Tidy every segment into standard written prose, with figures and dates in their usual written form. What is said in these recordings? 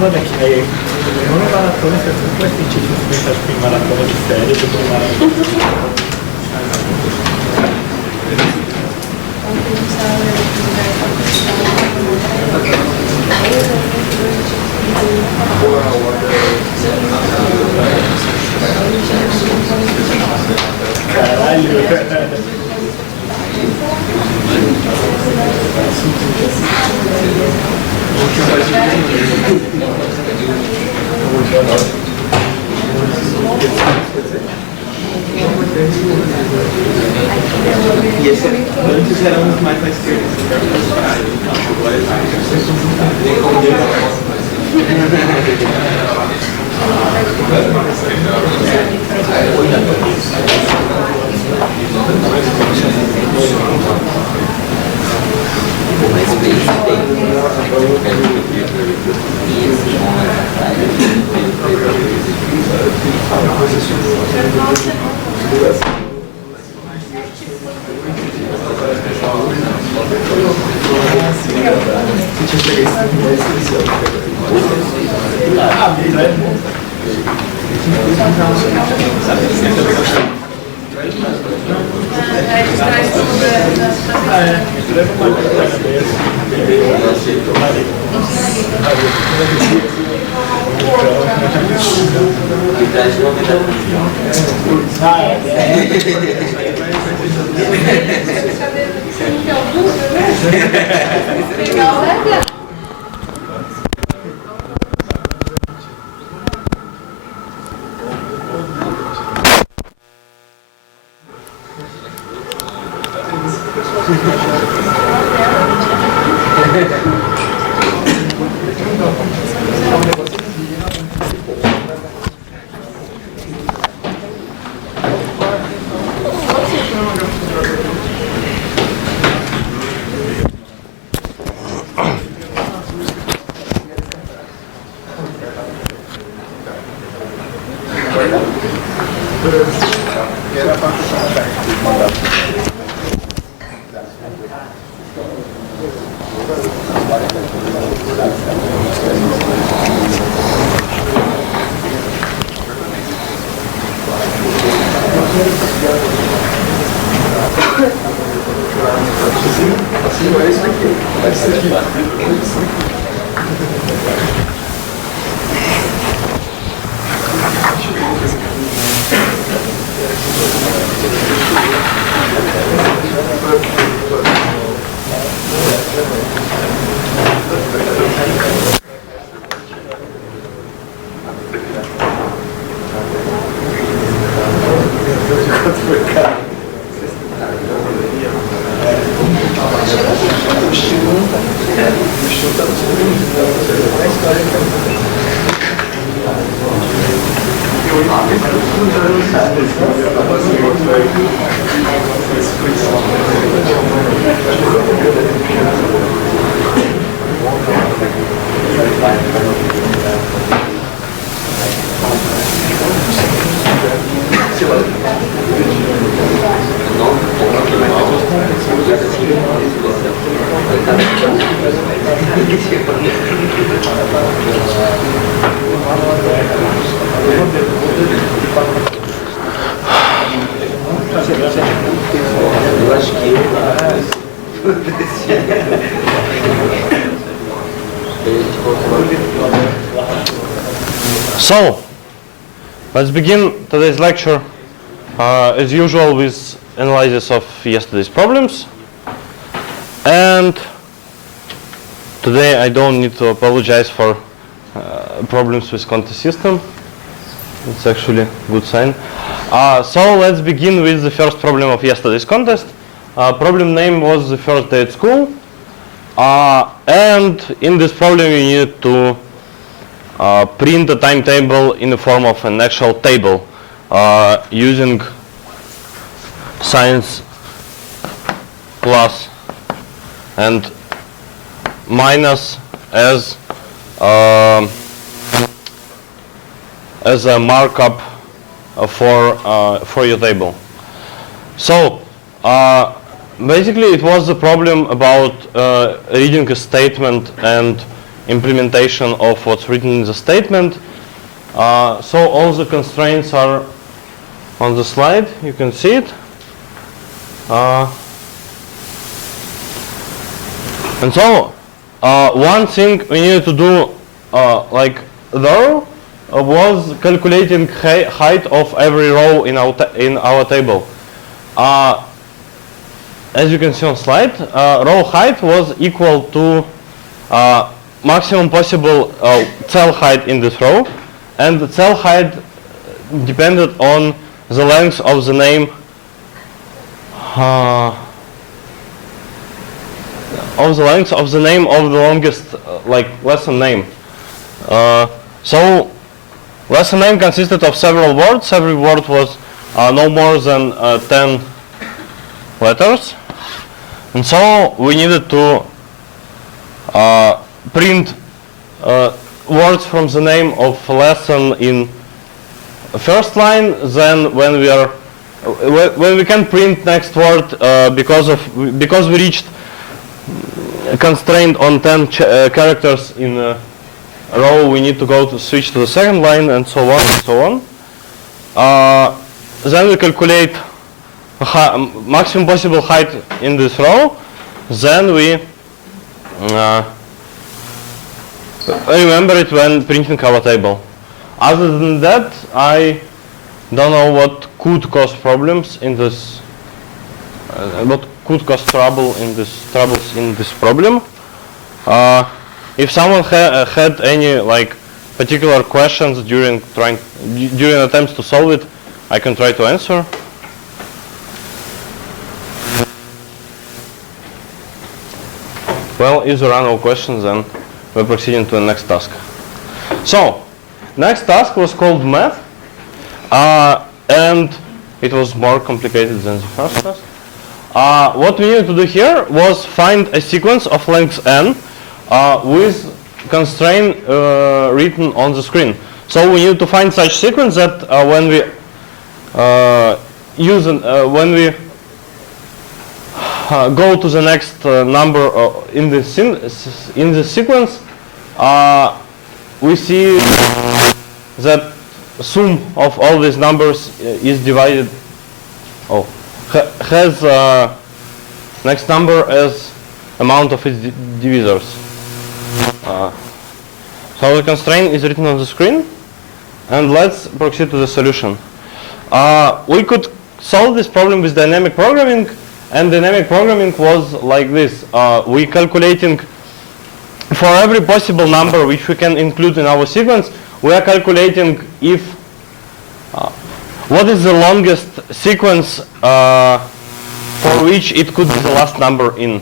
Mano, é que aí, não é maratona, faz muito mais sentido você pensar tipo, em maratona de série do que em maratona. Caralho! E esse antes éramos mais à esquerda. Eu acho que So, let's begin today's lecture as usual with analysis of yesterday's problems. And today I don't need to apologize for problems with contest system. It's actually a good sign. So let's begin with the first problem of yesterday's contest. Problem name was the first day at school. And in this problem you need to print a timetable in the form of an actual table using science plus and minus as a markup for your table. So basically it was a problem about reading a statement and implementation of what's written in the statement. So all the constraints are on the slide, you can see it. And so one thing we needed to do like there was calculating height of every row in our table. As you can see on slide, row height was equal to maximum possible cell height in this row, and the cell height depended on the length of the name of the longest lesson name. So lesson name consisted of several words. Every word was no more than 10 letters, and so we needed to print words from the name of lesson in first line. Then when we can print next word because we reached a constraint on 10 characters in a row, we need to switch to the second line, and so on and so on. Then we calculate maximum possible height in this row. Then we remember it when printing our table. Other than that, I don't know what could cause problems in this, what could cause troubles in this problem. If someone had any particular questions during attempts to solve it, I can try to answer. Well, if there are no questions, then we're proceeding to the next task. So, next task was called math, and it was more complicated than the first task. What we needed to do here was find a sequence of length n with constraint written on the screen. So we need to find such sequence that when we go to the next number in the sequence, we see that sum of all these numbers is divided, has next number as amount of its divisors. So the constraint is written on the screen, and let's proceed to the solution. We could solve this problem with dynamic programming, and dynamic programming was like this. We calculating for every possible number which we can include in our sequence, we are calculating if what is the longest sequence for which it could be the last number in.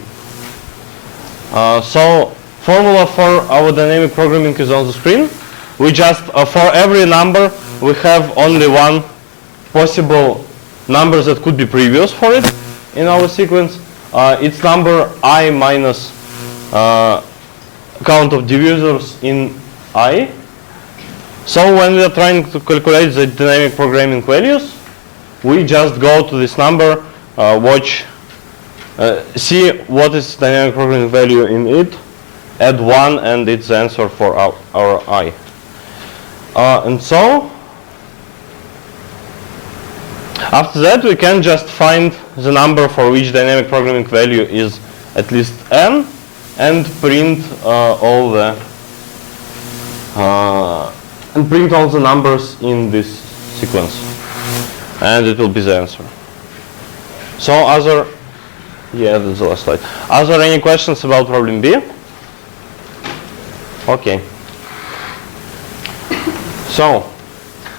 So formula for our dynamic programming is on the screen. We just for every number we have only one possible number that could be previous for it in our sequence. It's number I minus count of divisors in I. So when we are trying to calculate the dynamic programming values, we just go to this number, see what is dynamic programming value in it, add 1 and it's the answer for our I. And so after that we can just find the number for which dynamic programming value is at least n and print all the numbers in this sequence, and it will be the answer. So that's the last slide. Are there any questions about problem B? Okay. So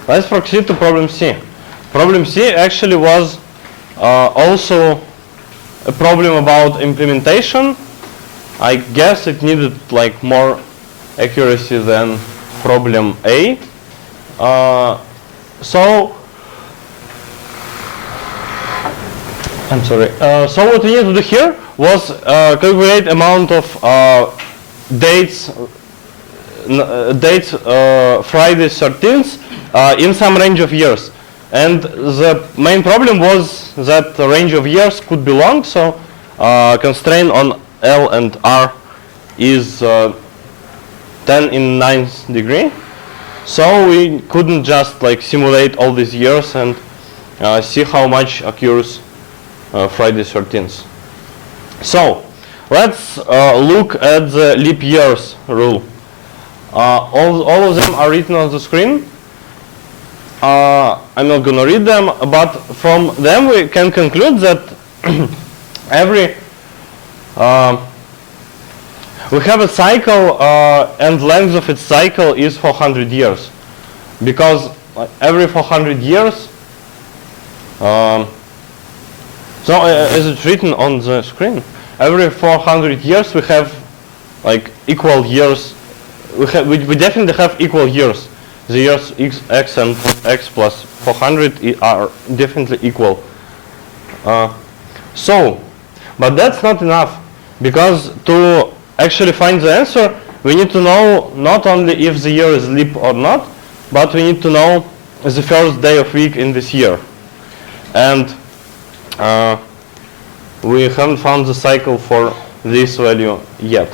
let's proceed to problem C. Problem C actually was also a problem about implementation. I guess it needed like more accuracy than problem A. So what we need to do here was calculate amount of dates Friday 13th in some range of years. And the main problem was that the range of years could be long, so constraint on L and R is 10 in 9th degree. So we couldn't just like simulate all these years and see how much occurs Friday 13th. So let's look at the leap years rule. All of them are written on the screen. I'm not going to read them, but from them we can conclude that every we have a cycle and length of its cycle is 400 years, because every 400 years as it's written on the screen, every 400 years we have like equal years. We definitely have equal years. The years x and x plus 400 are definitely equal. But that's not enough, because to actually find the answer we need to know not only if the year is leap or not, but we need to know the first day of week in this year. And we haven't found the cycle for this value yet.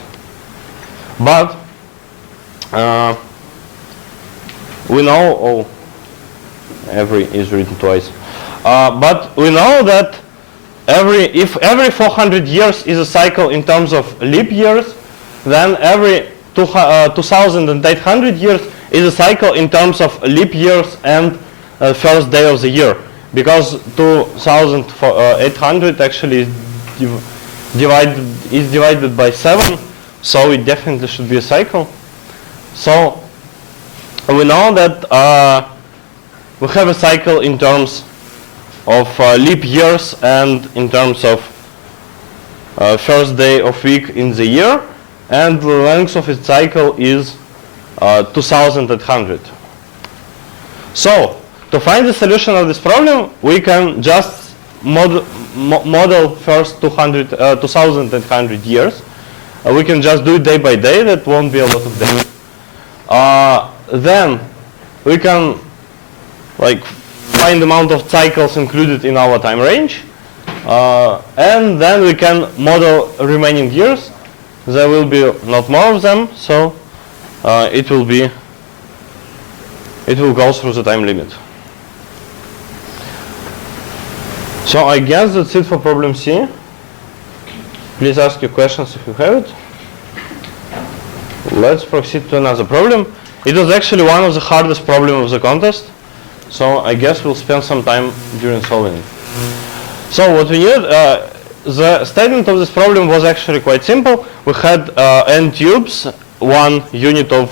But we know, every is written twice. But we know that if every 400 years is a cycle in terms of leap years, then every 2,800 years is a cycle in terms of leap years and first day of the year. Because 2,800 actually is divided by 7, so it definitely should be a cycle. So we know that we have a cycle in terms of leap years and in terms of first day of week in the year, and the length of its cycle is 2,800. So to find the solution of this problem, we can just model first 2,800 years. We can just do it day by day. That won't be a lot of days. Then we can like find the amount of cycles included in our time range, and then we can model remaining years. There will be not more of them, so it will go through the time limit. So I guess that's it for problem C. Please ask your questions if you have it. Let's proceed to another problem. It was actually one of the hardest problems of the contest, so I guess we'll spend some time during solving it. So what we need, the statement of this problem was actually quite simple. We had n tubes, 1 unit of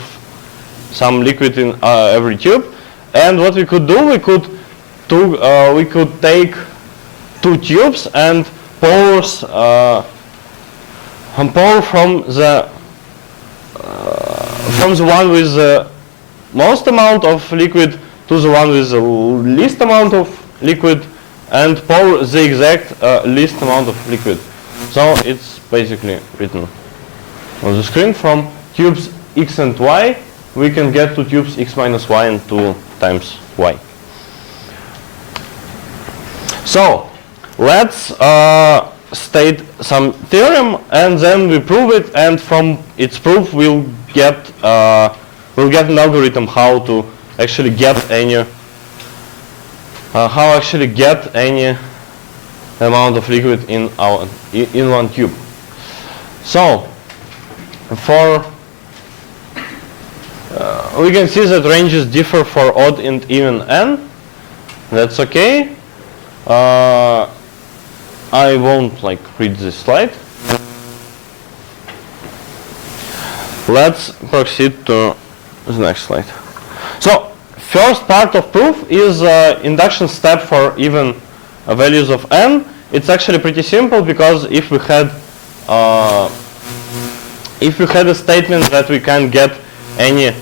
some liquid in every tube, and what we could do, we could take 2 tubes and pour from the one with the most amount of liquid to the one with the least amount of liquid, and pour the exact least amount of liquid. So it's basically written on the screen. From tubes x and y, we can get to tubes x minus y and 2 times y. So let's state some theorem, and then we prove it, and from its proof we'll get an algorithm how to actually get any amount of liquid in one tube. So for we can see that ranges differ for odd and even n. That's okay. I won't read this slide. Let's proceed to the next slide. So first part of proof is induction step for even values of n. It's actually pretty simple, because if we had a statement that we can get any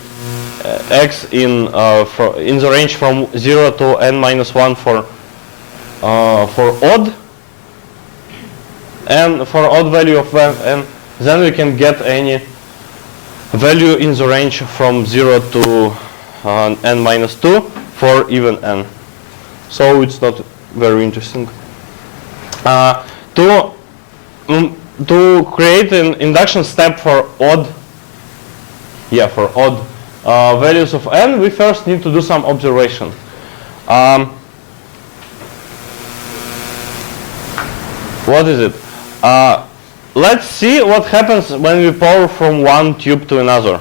x in the range from 0 to n minus 1 for odd, and for odd value of n, then we can get any value in the range from 0 to n minus 2 for even n. So it's not very interesting. To create an induction step for odd values of n, we first need to do some observation. What is it? Let's see what happens when we pour from one tube to another.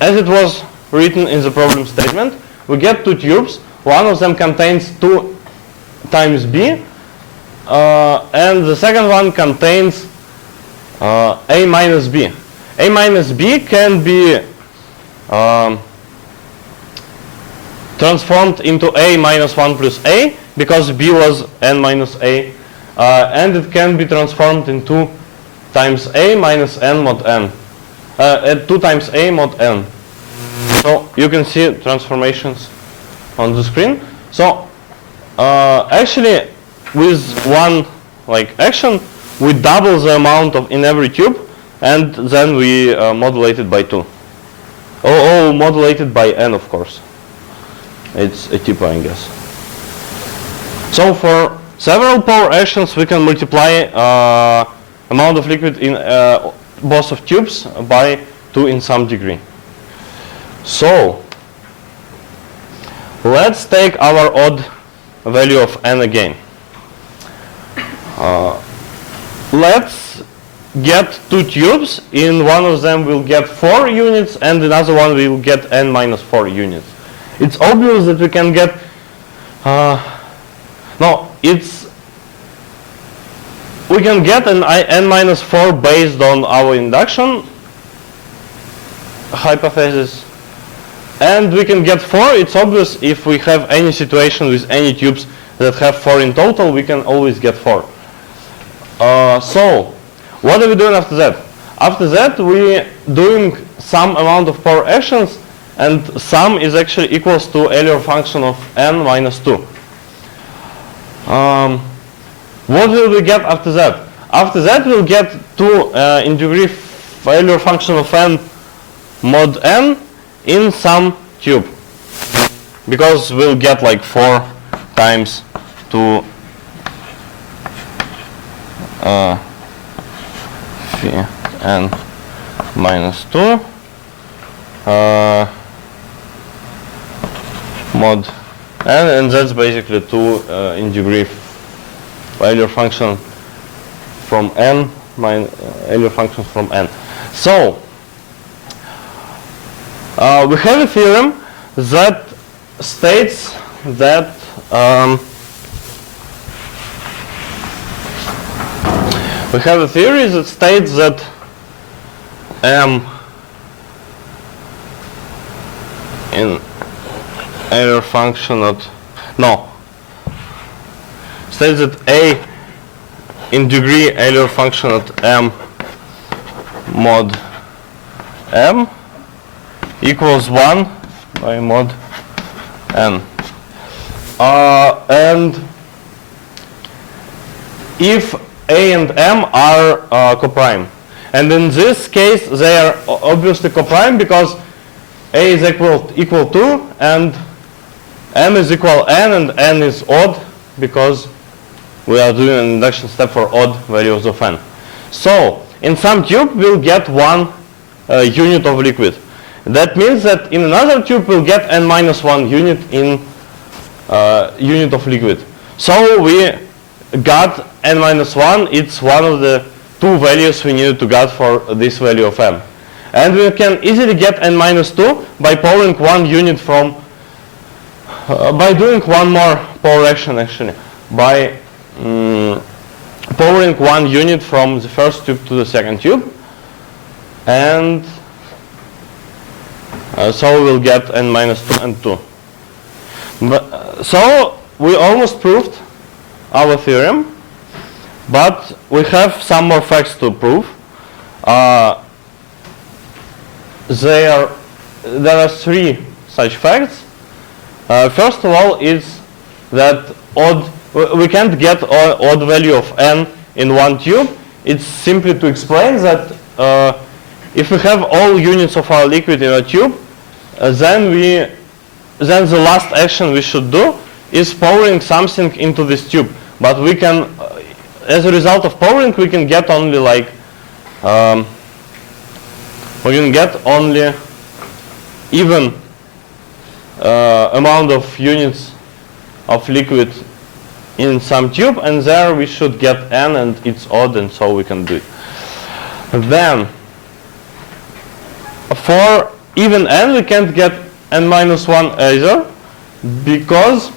As it was written in the problem statement, we get two tubes. One of them contains 2 times b, and the second one contains a minus b. A minus b can be transformed into a minus 1 plus a, because b was n minus a, and it can be transformed into times a minus n mod n, 2 times a mod n. So you can see transformations on the screen. So actually, with one action, we double the amount in every tube, and then we modulate it by 2. Oh, modulated by n, of course. It's a typo, I guess. So for several pour actions, we can multiply amount of liquid in both of tubes by 2 in some degree. So let's take our odd value of n again. Let's get 2 tubes. In one of them we'll get 4 units, and another one we'll get n minus 4 units. It's obvious that we can get we can get an n minus 4 based on our induction hypothesis, and we can get 4. It's obvious if we have any situation with any tubes that have 4 in total, we can always get 4. So what are we doing after that? After that, we're doing some amount of pour actions, and sum is actually equals to Euler function of n minus 2. What will we get after that? After that, we'll get 2 in degree Euler function of n mod n in some tube, because we'll get 4 times 2 n minus 2 mod n, and that's basically 2 in degree Euler function from n minus Euler function from n. So we have a theorem that states that we have a theory that states that m in Euler function at states that a in degree Euler function at m mod m equals 1 by mod n. And if a and m are coprime, and in this case they are obviously coprime because a is equal to and m is equal n, and n is odd because we are doing an induction step for odd values of n. So in some tube we'll get one unit of liquid. That means that in another tube we'll get n minus 1 unit in unit of liquid. So we got n minus 1. It's one of the two values we need to get for this value of m. And we can easily get n minus 2 by powering one unit from by doing one more power action actually, by powering one unit from the first tube to the second tube, and so we'll get n minus 2 and 2. So we almost proved our theorem, but we have some more facts to prove. There are three such facts. First of all is that we can't get odd value of n in one tube. It's simply to explain that if we have all units of our liquid in a tube, then the last action we should do is pouring something into this tube. But we can, as a result of pouring, we can get only like even amount of units of liquid in some tube, and there we should get n, and it's odd, and so we can do it. Then for even n we can't get n minus 1 either, because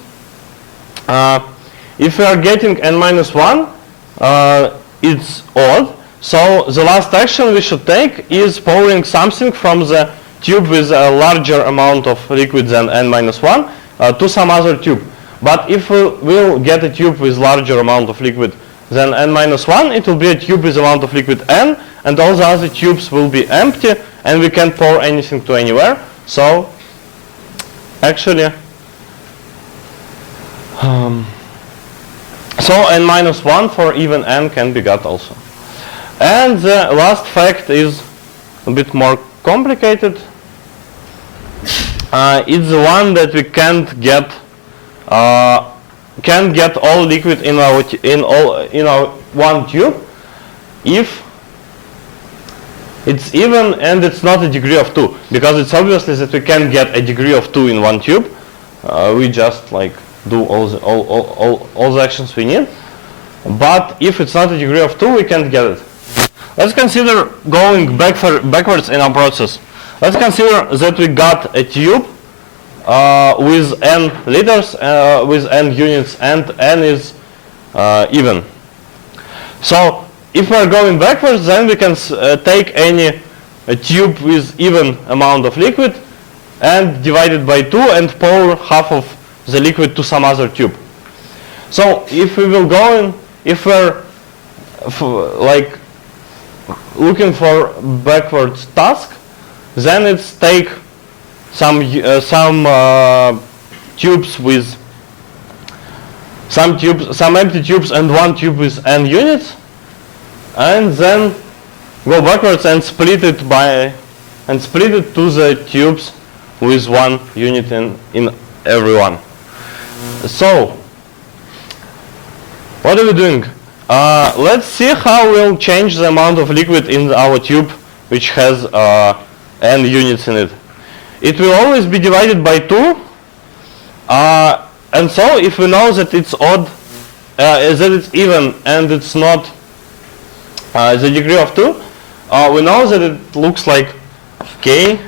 if we are getting n minus 1, it's odd. So the last action we should take is pouring something from the tube with a larger amount of liquid than n minus 1 to some other tube. But if we will get a tube with larger amount of liquid than n minus 1, it will be a tube with amount of liquid n, and all the other tubes will be empty, and we can't pour anything to anywhere. So actually, so n minus 1 for even n can be got also. And the last fact is a bit more complicated. It's the one that we can't get all liquid in our one tube if it's even and it's not a degree of 2, because it's obviously that we can get a degree of 2 in one tube. We just like do all the actions we need. But if it's not a degree of 2, we can't get it. Let's consider going backwards in our process. Let's consider that we got a tube with n liters, with n units, and n is even. So if we are going backwards, then we can take any tube with even amount of liquid and divide it by 2 and pour half of the liquid to some other tube. So if we will go in, if we're like looking for backwards task, then it's take some tubes with some empty tubes and one tube with n units, and then go backwards and split it to the tubes with 1 unit in every one. So what are we doing? Let's see how we'll change the amount of liquid in our tube which has n units in it. It will always be divided by 2, and so if we know that it's odd, that it's even and it's not the degree of 2, we know that it looks like k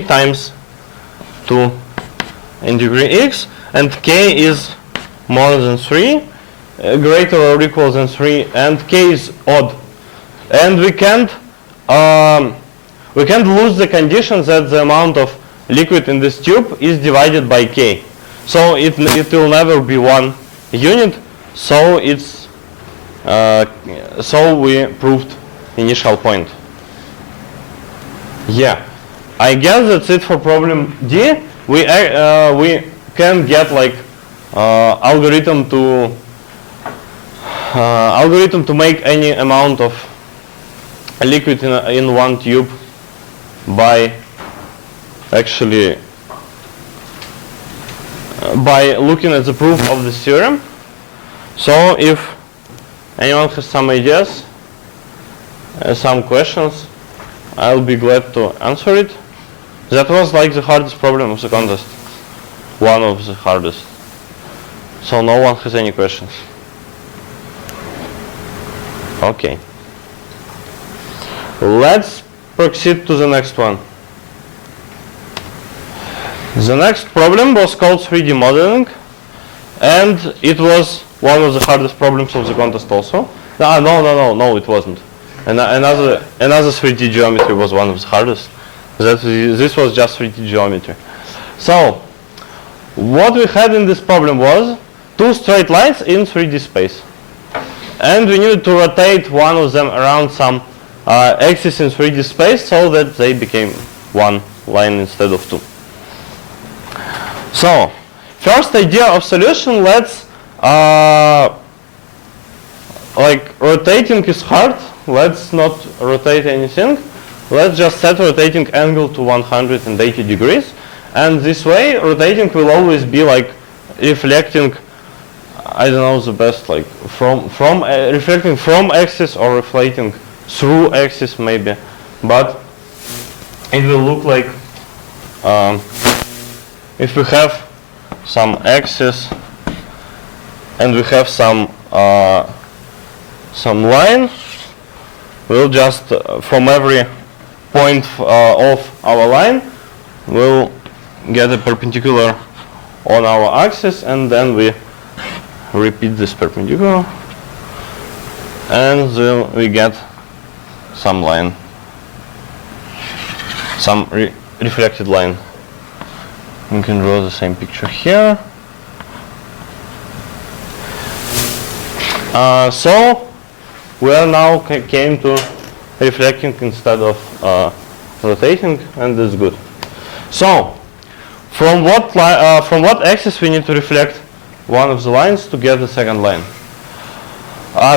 times 2 in degree x, and k is more than 3, greater or equal than 3, and k is odd. And we can't lose the condition that the amount of liquid in this tube is divided by k. So it will never be 1 unit. So it's so we proved initial point. Yeah, I guess that's it for problem D. We can get like algorithm to make any amount of liquid in one tube by actually by looking at the proof of this theorem. So if anyone has some ideas, some questions, I'll be glad to answer it. That was like the hardest problem of the contest. One of the hardest. So no one has any questions. Okay. Let's proceed to the next one. The next problem was called 3D modeling, and it was one of the hardest problems of the contest also. No, it wasn't. Another 3D geometry was one of the hardest. This was just 3D geometry. So, what we had in this problem was two straight lines in 3D space. And we needed to rotate one of them around some axis in 3D space so that they became one line instead of two. So, first idea of solution, let's like rotating is hard. Let's not rotate anything. Let's just set rotating angle to 180 degrees. And this way, rotating will always be like reflecting, I don't know the best, like reflecting from axis or reflecting through axis maybe. But it will look like if we have some axis and we have some line, we'll just from every point of our line we'll get a perpendicular on our axis, and then we repeat this perpendicular, and then we get some line, some reflected line. We can draw the same picture here. So we are now came to reflecting instead of rotating, and that's good. So from what axis we need to reflect one of the lines to get the second line?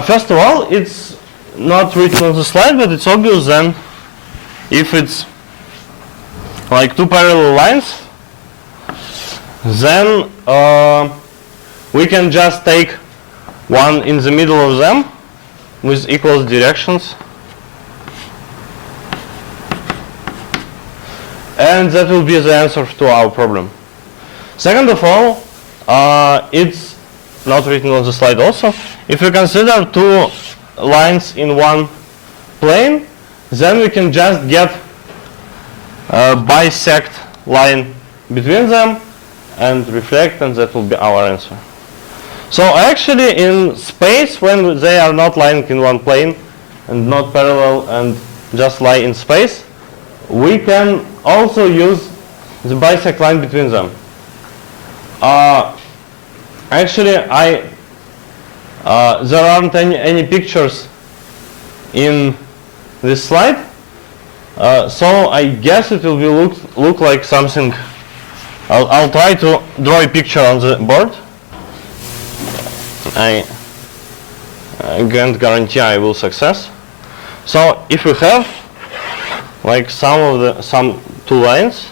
First of all, it's not written on the slide, but it's obvious then if it's like two parallel lines, then we can just take one in the middle of them with equal directions, and that will be the answer to our problem. Second of all, it's not written on the slide also. If we consider two lines in one plane, then we can just get a bisect line between them and reflect, and that will be our answer. So actually in space, when they are not lying in one plane and not parallel and just lie in space, we can also use the bisect line between them. Actually, there aren't any pictures in this slide, so I guess it will be look like something. I'll try to draw a picture on the board. I can't guarantee I will success. So if we have like some two lines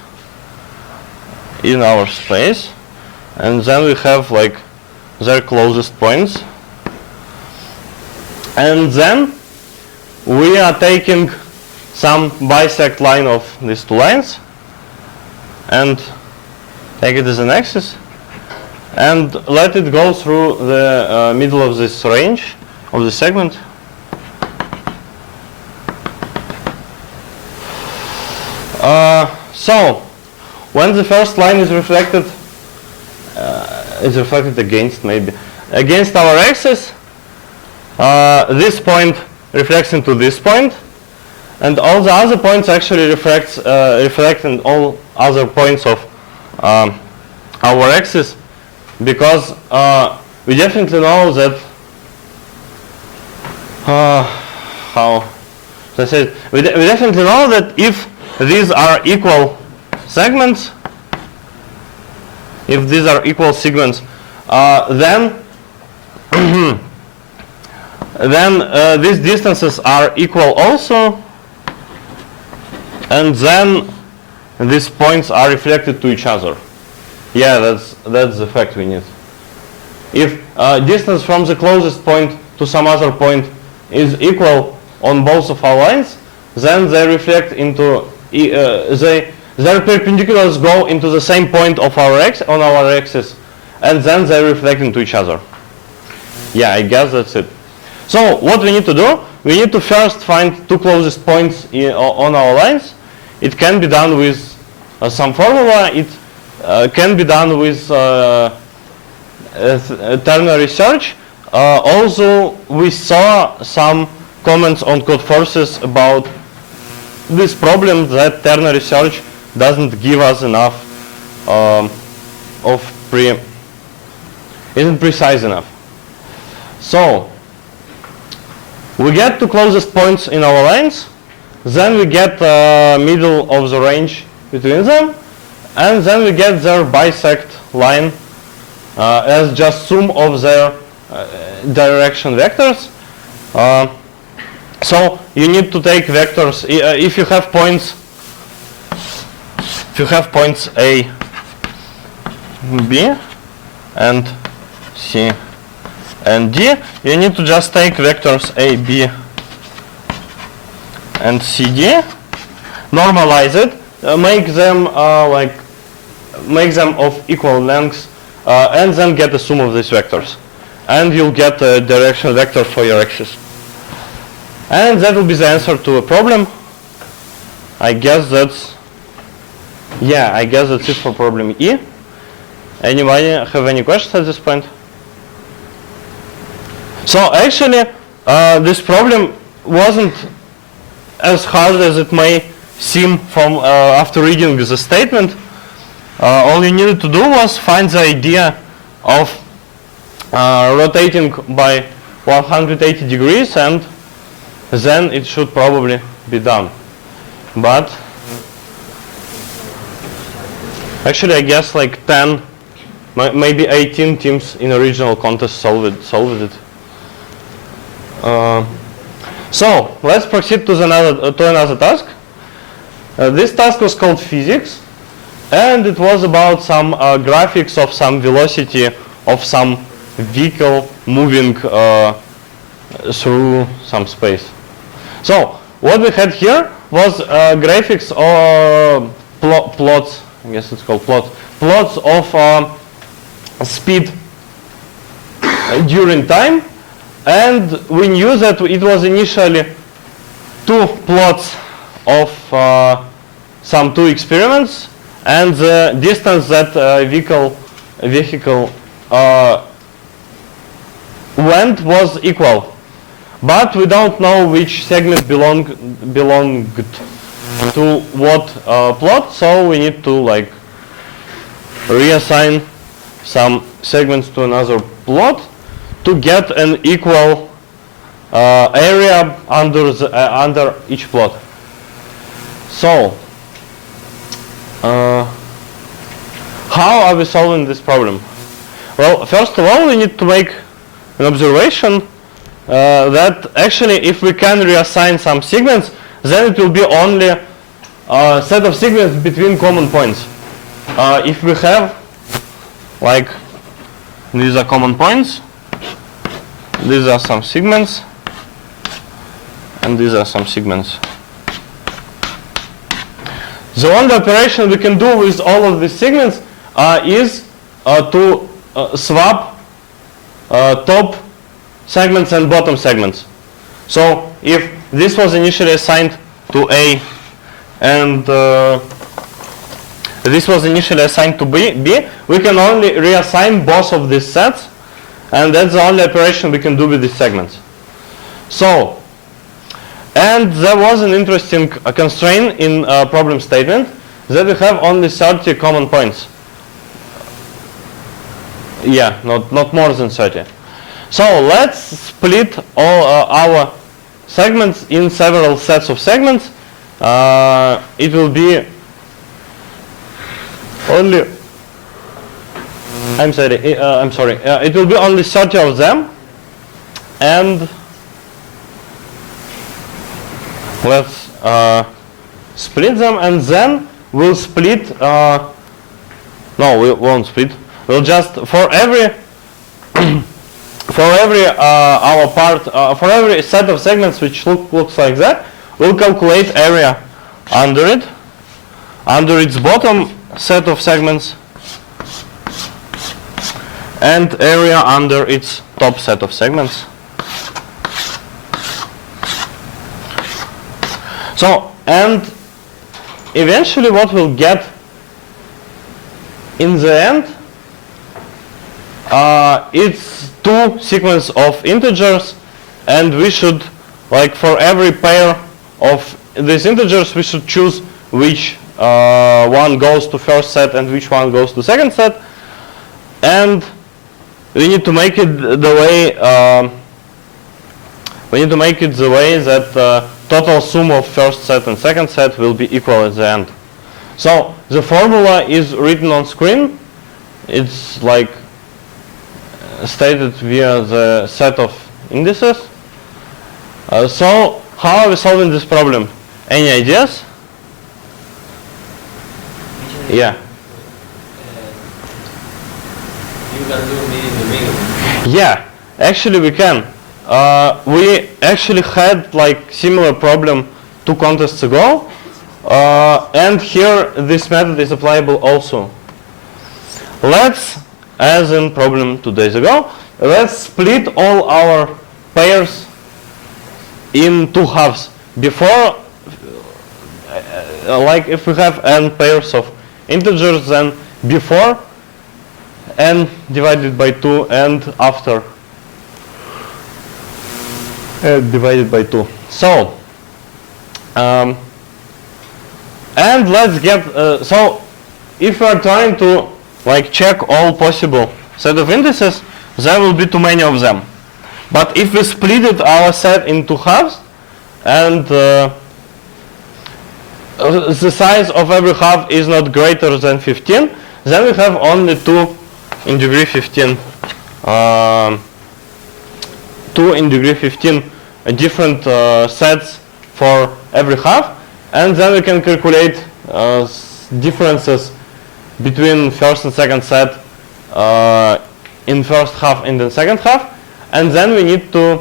in our space, and then we have like their closest points, and then we are taking some bisect line of these two lines and take it as an axis and let it go through the middle of this range of the segment. So when the first line is reflected against our axis, this point reflects into this point, and all the other points actually reflect in all other points of our axis, because we definitely know that we definitely know that if these are equal segments, then these distances are equal also, and then these points are reflected to each other. Yeah, that's the fact we need. if distance from the closest point to some other point is equal on both of our lines, then they reflect into their perpendiculars go into the same point of our on our axis, and then they reflect into each other. Yeah, I guess that's it. So what we need to do, we need to first find two closest points on our lines. It can be done with some formula. It can be done with ternary search. Also, we saw some comments on code forces about this problem that ternary search doesn't give us enough isn't precise enough. So we get two closest points in our lines, then we get middle of the range between them, and then we get their bisect line as just sum of their direction vectors. So you need to take vectors if you have points. If you have points A, B, and C, and D, you need to just take vectors A, B, and C, D, normalize it, make them of equal lengths, and then get a sum of these vectors, and you'll get a direction vector for your axis. And that will be the answer to a problem. I guess that's it for problem E. Anybody have any questions at this point? So actually, this problem wasn't as hard as it may seem from after reading the statement. All you needed to do was find the idea of rotating by 180 degrees, and then it should probably be done. But actually, I guess like 10, maybe 18 teams in a regional contest solved it. So let's proceed to another task. This task was called physics, and it was about some graphics of some velocity of some vehicle moving through some space. So what we had here was graphics or plots. I guess it's called plots of speed during time, and we knew that it was initially two plots of some two experiments, and the distance that vehicle went was equal, but we don't know which segment belonged to what plot, so we need to like reassign some segments to another plot to get an equal area under each plot. So how are we solving this problem? Well, first of all, we need to make an observation that actually if we can reassign some segments, then it will be only a set of segments between common points. If we have, like, these are common points, these are some segments, and these are some segments. The only operation we can do with all of these segments is to swap top segments and bottom segments. So if this was initially assigned to A and this was initially assigned to B, we can only reassign both of these sets, and that's the only operation we can do with these segments. So, and there was an interesting constraint in problem statement that we have only 30 common points. Yeah, not more than 30. So let's split all our segments in several sets of segments. It will be only, I'm sorry, it will be only 30 of them, and let's split them, and then we'll split, no, we won't split, we'll just, for every for every for every set of segments which looks like that, we'll calculate area under it, under its bottom set of segments, and area under its top set of segments. So, and eventually what we'll get in the end, it's two sequence of integers, and we should, like for every pair of these integers, we should choose which one goes to first set and which one goes to second set, and we need to make it the way that total sum of first set and second set will be equal at the end. So the formula is written on screen. It's like stated via the set of indices. So how are we solving this problem? Any ideas? Yeah. You can do me in the middle. Yeah, actually we can. We actually had like similar problem 2 contests ago, and here this method is applicable also. Let's, as in problem 2 days ago, let's split all our pairs in 2 halves. Before, like if we have n pairs of integers, then before n divided by 2 and after divided by 2. So, and let's get, so if we are trying to like check all possible set of indices, there will be too many of them. But if we split it our set into halves, and the size of every half is not greater than 15, then we have only 2 in degree 15 different sets for every half, and then we can calculate differences between first and second set in first half and the second half, and then we need to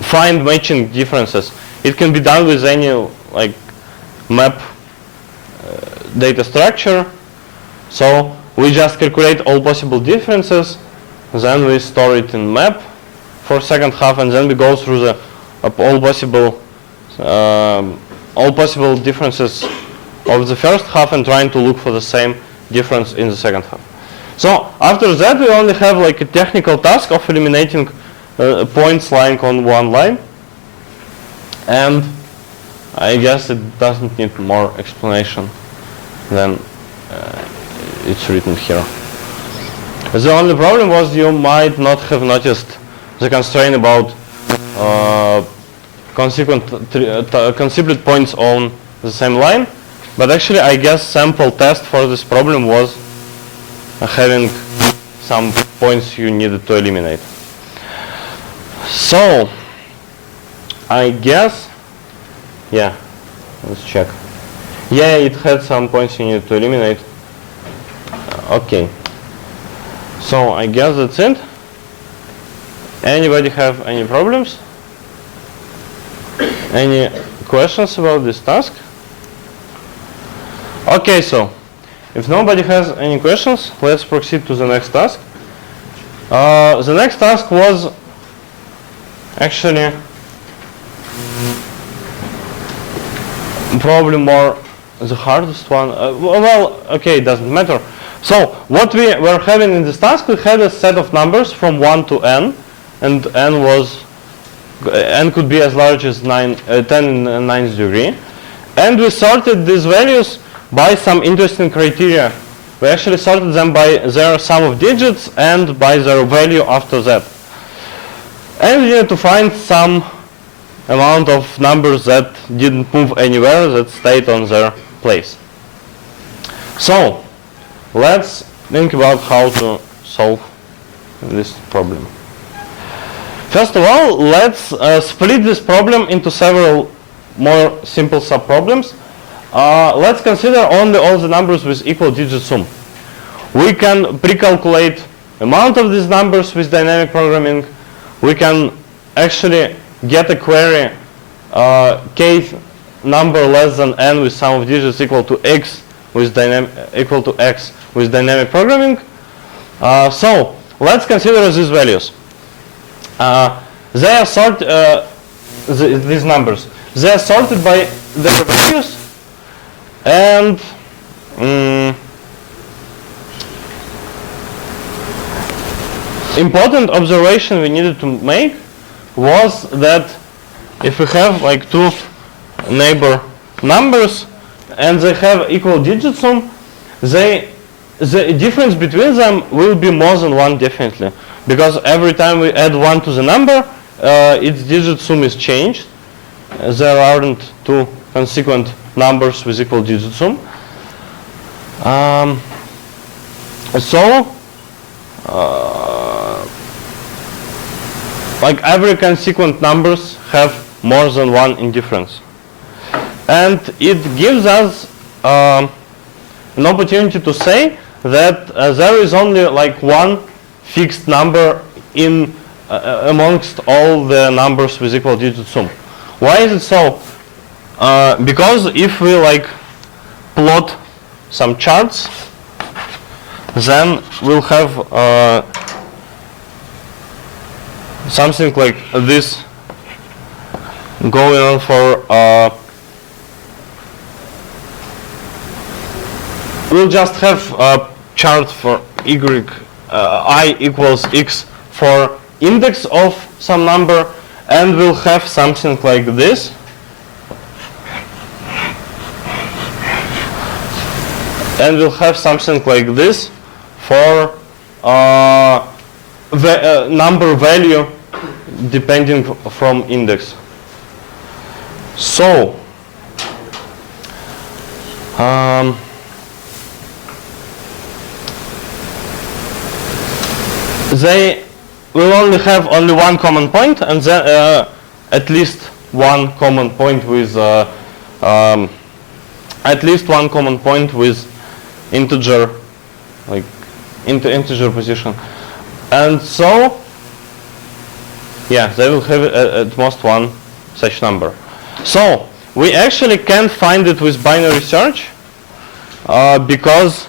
find matching differences. It can be done with any like map data structure. So we just calculate all possible differences, then we store it in map for second half, and then we go through the all possible differences of the first half and trying to look for the same difference in the second half. So after that we only have like a technical task of eliminating points lying on one line, and I guess it doesn't need more explanation than it's written here. The only problem was you might not have noticed the constraint about consequent points on the same line, but actually I guess sample test for this problem was having some points you needed to eliminate. So I guess, yeah, let's check. Yeah, it had some points you needed to eliminate. Okay, so I guess that's it. Anybody have any problems? Any questions about this task? Okay, so if nobody has any questions, let's proceed to the next task. The next task was actually probably more the hardest one. Well, okay, it doesn't matter. So what we were having in this task, we had a set of numbers from 1 to n, and n could be as large as 10 in the 9th degree, and we sorted these values by some interesting criteria. We actually sorted them by their sum of digits and by their value after that. And we needed to find some amount of numbers that didn't move anywhere, that stayed on their place. So let's think about how to solve this problem. First of all, let's split this problem into several more simple subproblems. Let's consider only all the numbers with equal digit sum. We can pre-calculate amount of these numbers with dynamic programming, we can actually get a query k number less than n with sum of digits equal to x with dynamic programming. So let's consider these values. They are these numbers. They are sorted by their values, and important observation we needed to make was that if we have like two neighbor numbers and they have equal digit sum, the difference between them will be more than 1 definitely, because every time we add 1 to the number, its digit sum is changed. There aren't two consequent numbers with equal digit sum. Like every consequent numbers have more than 1 in difference. And it gives us an opportunity to say that there is only like one fixed number in amongst all the numbers with equal digit sum. Why is it so? Because if we like plot some charts, then we'll have something like this going on for we'll just have a chart for I equals x for index of some number, and we'll have something like this. And we'll have something like this for the number value depending from index. So they will only have only one common point, and then at least one common point with integer, like integer position, and so yeah, they will have at most one such number. So we actually can't find it with binary search because,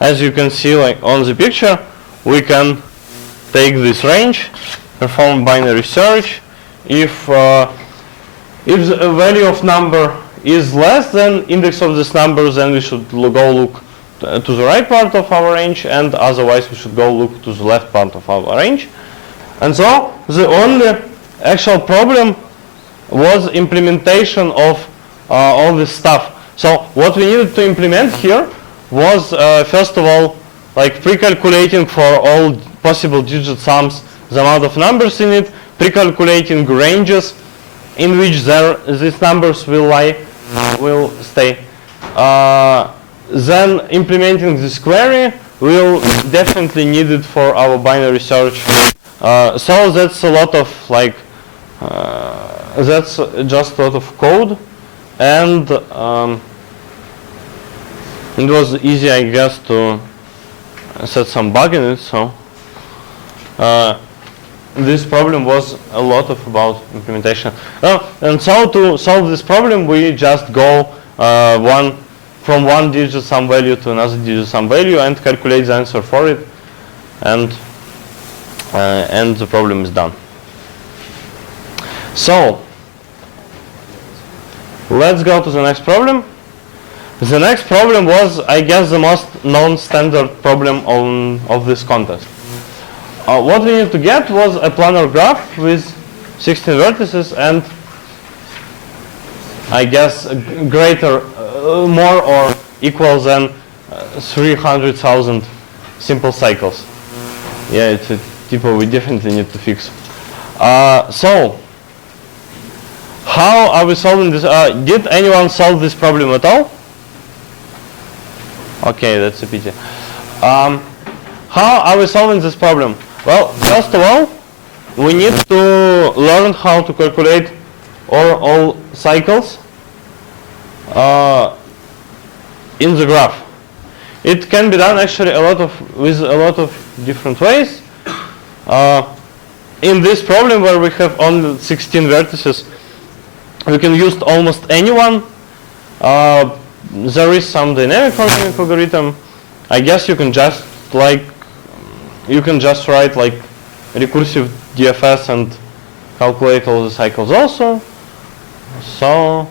as you can see, like on the picture, we can take this range, perform binary search. If the value of number is less than index of this number, then we should go look to the right part of our range, and otherwise we should go look to the left part of our range. And so the only actual problem was implementation of all this stuff. So what we needed to implement here was first of all like pre-calculating for all possible digit sums the amount of numbers in it, pre-calculating ranges in which these numbers will stay. Then implementing this query will definitely need it for our binary search. So that's a lot of like that's just a lot of code, and it was easy, I guess, to set some bug in it. So this problem was a lot of about implementation. And so to solve this problem, we just go from one digit sum value to another digit sum value and calculate the answer for it, and the problem is done. So let's go to the next problem. The next problem was, I guess, the most non-standard problem of this contest. What we needed to get was a planar graph with 16 vertices and, I guess, greater, more or equal than 300,000 simple cycles. Yeah, it's a typo we definitely need to fix. So, how are we solving this? Did anyone solve this problem at all? Okay, that's a pity. How are we solving this problem? Well, first of all, we need to learn how to calculate all cycles in the graph. It can be done actually with a lot of different ways. In this problem where we have only 16 vertices, we can use almost any one. There is some dynamic functioning algorithm. I guess you can just write like recursive DFS and calculate all the cycles also. So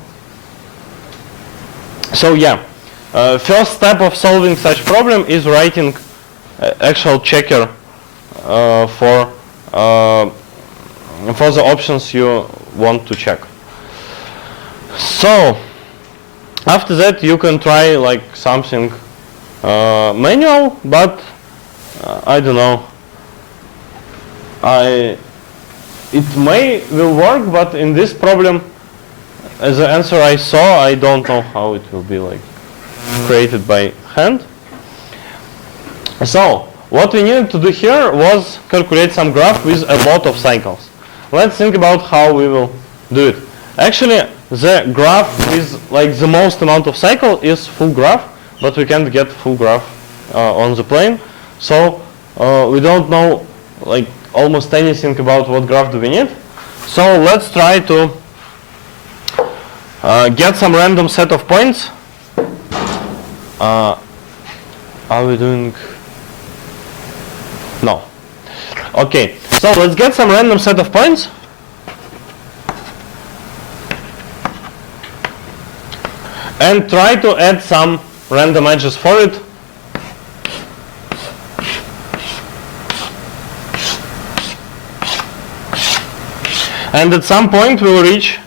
yeah, first step of solving such problem is writing actual checker for the options you want to check. So after that you can try like something manual, but I don't know. It will work, but in this problem, as the answer I saw, I don't know how it will be like created by hand. So what we needed to do here was calculate some graph with a lot of cycles. Let's think about how we will do it. Actually, the graph with like the most amount of cycle is full graph, but we can't get full graph on the plane. So we don't know like almost anything about what graph do we need. So let's try to get some random set of points. Are we doing? No. Okay, so let's get some random set of points. And try to add some random edges for it. And at some point we'll reach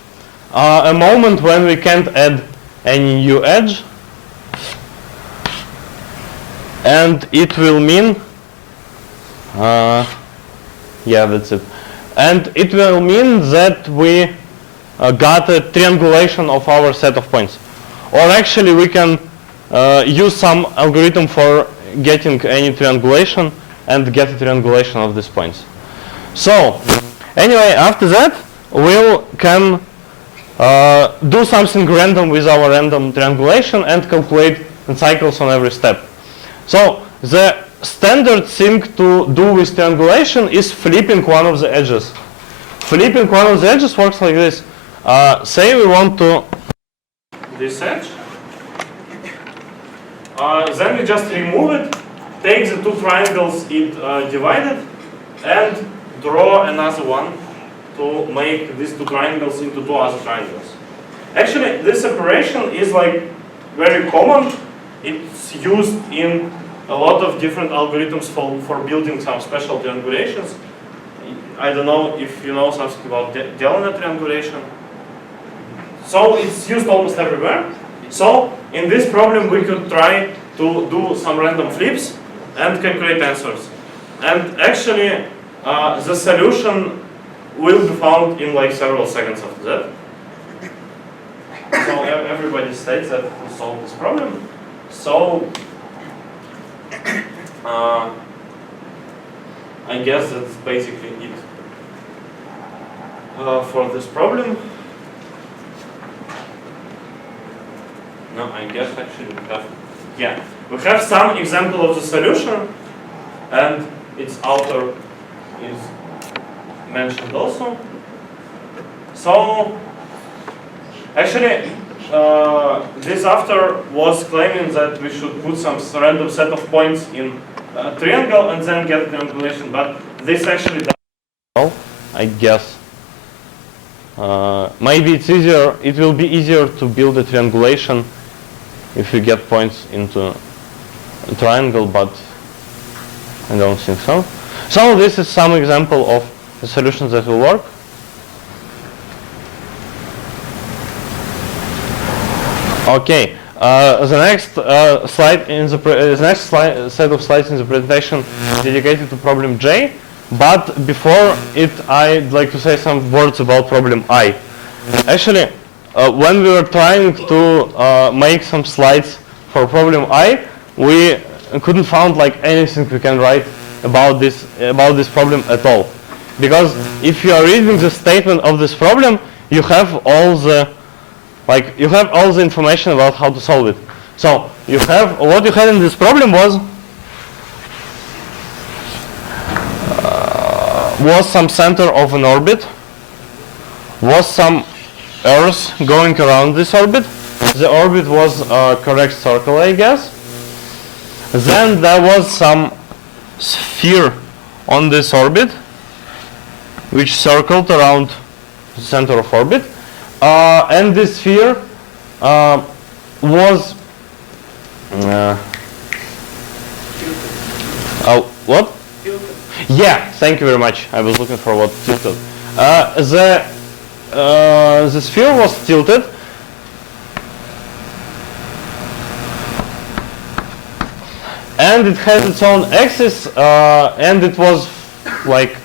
a moment when we can't add any new edge. And it will mean, yeah, that's it. And it will mean that we got a triangulation of our set of points. Or actually we can use some algorithm for getting any triangulation and get a triangulation of these points. So anyway, after that we can do something random with our random triangulation and calculate the cycles on every step. So the standard thing to do with triangulation is flipping one of the edges. Flipping one of the edges works like this. Say we want to this edge. Then we just remove it, take the two triangles it divided, and draw another one to make these two triangles into two other triangles. Actually, this operation is like very common. It's used in a lot of different algorithms for building some special triangulations. I don't know if you know something about Delaunay triangulation. So it's used almost everywhere. So in this problem we could try to do some random flips and calculate answers. And actually the solution will be found in like several seconds after that. So everybody states that we solved this problem. So I guess that's basically it for this problem. No, I guess actually we have, yeah, we have some example of the solution, and its author is mentioned also. So actually this author was claiming that we should put some random set of points in a triangle and then get triangulation, but this actually doesn't. Well, I guess maybe it's easier. It will be easier to build a triangulation if you get points into a triangle, but I don't think so. So this is some example of the solutions that will work. Okay, the next slide in the next set of slides in the presentation is dedicated to problem J. But before it, I'd like to say some words about problem I. Actually, when we were trying to make some slides for problem I, we couldn't find like anything we can write about this problem at all. Because if you are reading the statement of this problem, you have all the information about how to solve it. So what you had in this problem was was some center of an orbit, was some Earth going around this orbit. The orbit was a correct circle, I guess. Then there was some sphere on this orbit, which circled around the center of orbit. And this sphere was... what? Tilted. Yeah, thank you very much. I was looking for what tilted. The sphere was tilted, and it has its own axis, and it was like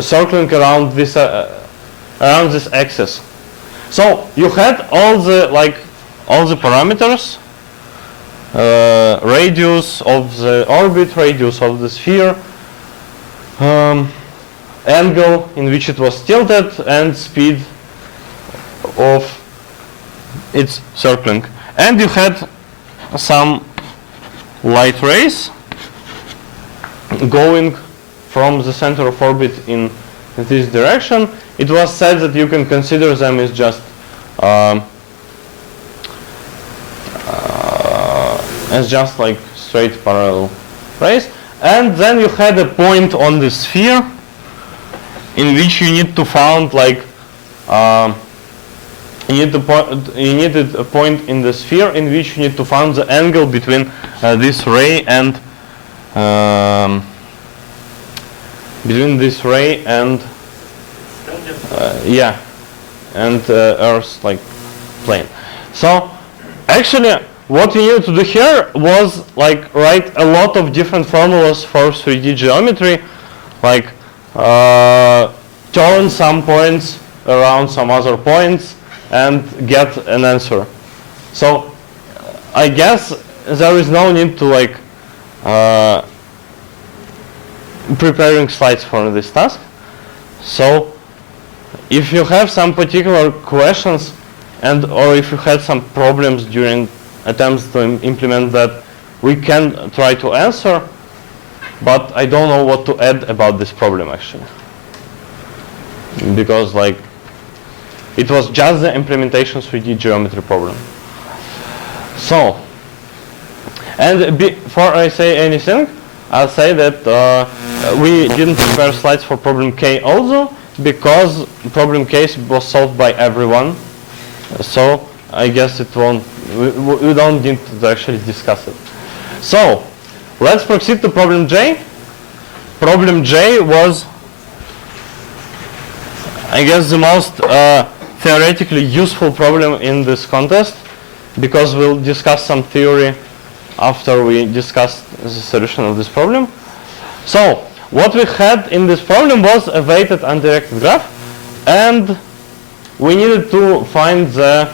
circling around this axis. So you had all the parameters, radius of the orbit, radius of the sphere, angle in which it was tilted, and speed of its circling. And you had some light rays going from the center of orbit in this direction. It was said that you can consider them as just like straight parallel rays. And then you had a point on the sphere in which you need to find like you needed a point in the sphere in which you need to find the angle between this ray and Earth's like plane. So actually what we needed to do here was like write a lot of different formulas for 3D geometry, like turn some points around some other points and get an answer. So I guess there is no need to like preparing slides for this task. So if you have some particular questions or if you had some problems during attempts to implement that, we can try to answer, but I don't know what to add about this problem actually, because like it was just the implementation 3D geometry problem. So, and before I say anything, I'll say that we didn't prepare slides for problem K also, because problem K was solved by everyone. So I guess it won't. We don't need to actually discuss it. So let's proceed to problem J. Problem J was, I guess, the most theoretically useful problem in this contest, because we'll discuss some theory after we discuss the solution of this problem. So what we had in this problem was a weighted undirected graph, and we needed to find the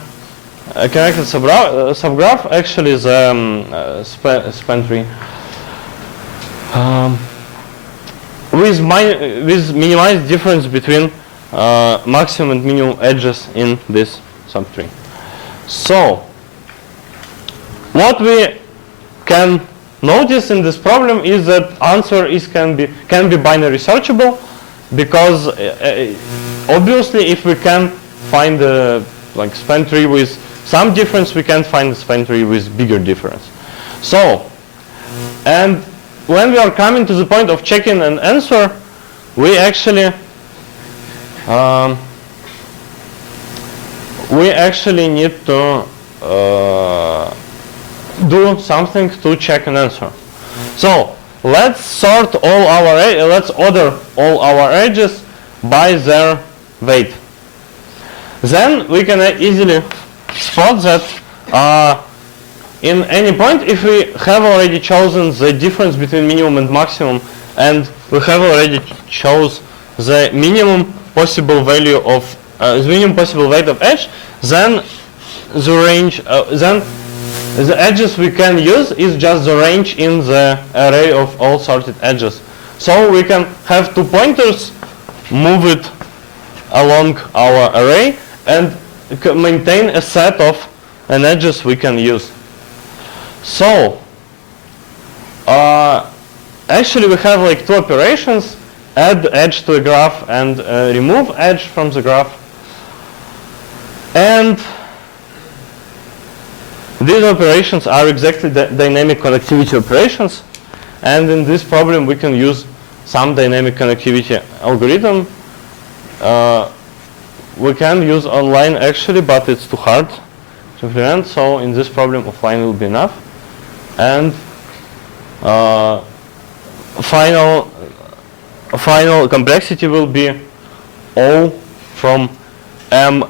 connected subgraph, actually the span tree, with minimized difference between maximum and minimum edges in this subtree. So what we can notice in this problem is that answer can be binary searchable, because obviously if we can find the like span tree with some difference, we can find the span tree with bigger difference. So, and when we are coming to the point of checking an answer, we actually need to do something to check an answer. So let's order all our edges by their weight. Then we can easily spot that in any point, if we have already chosen the difference between minimum and maximum, and we have already chose the minimum possible value of the minimum possible weight of edge, then the range, then the edges we can use is just the range in the array of all sorted edges. So we can have two pointers, move it along our array, and maintain a set of edges we can use. So actually we have like two operations add edge to a graph and remove edge from the graph. And these operations are exactly dynamic connectivity operations. And in this problem, we can use some dynamic connectivity algorithm. We can use online actually, but it's too hard to implement. So in this problem, offline will be enough. And final complexity will be O from m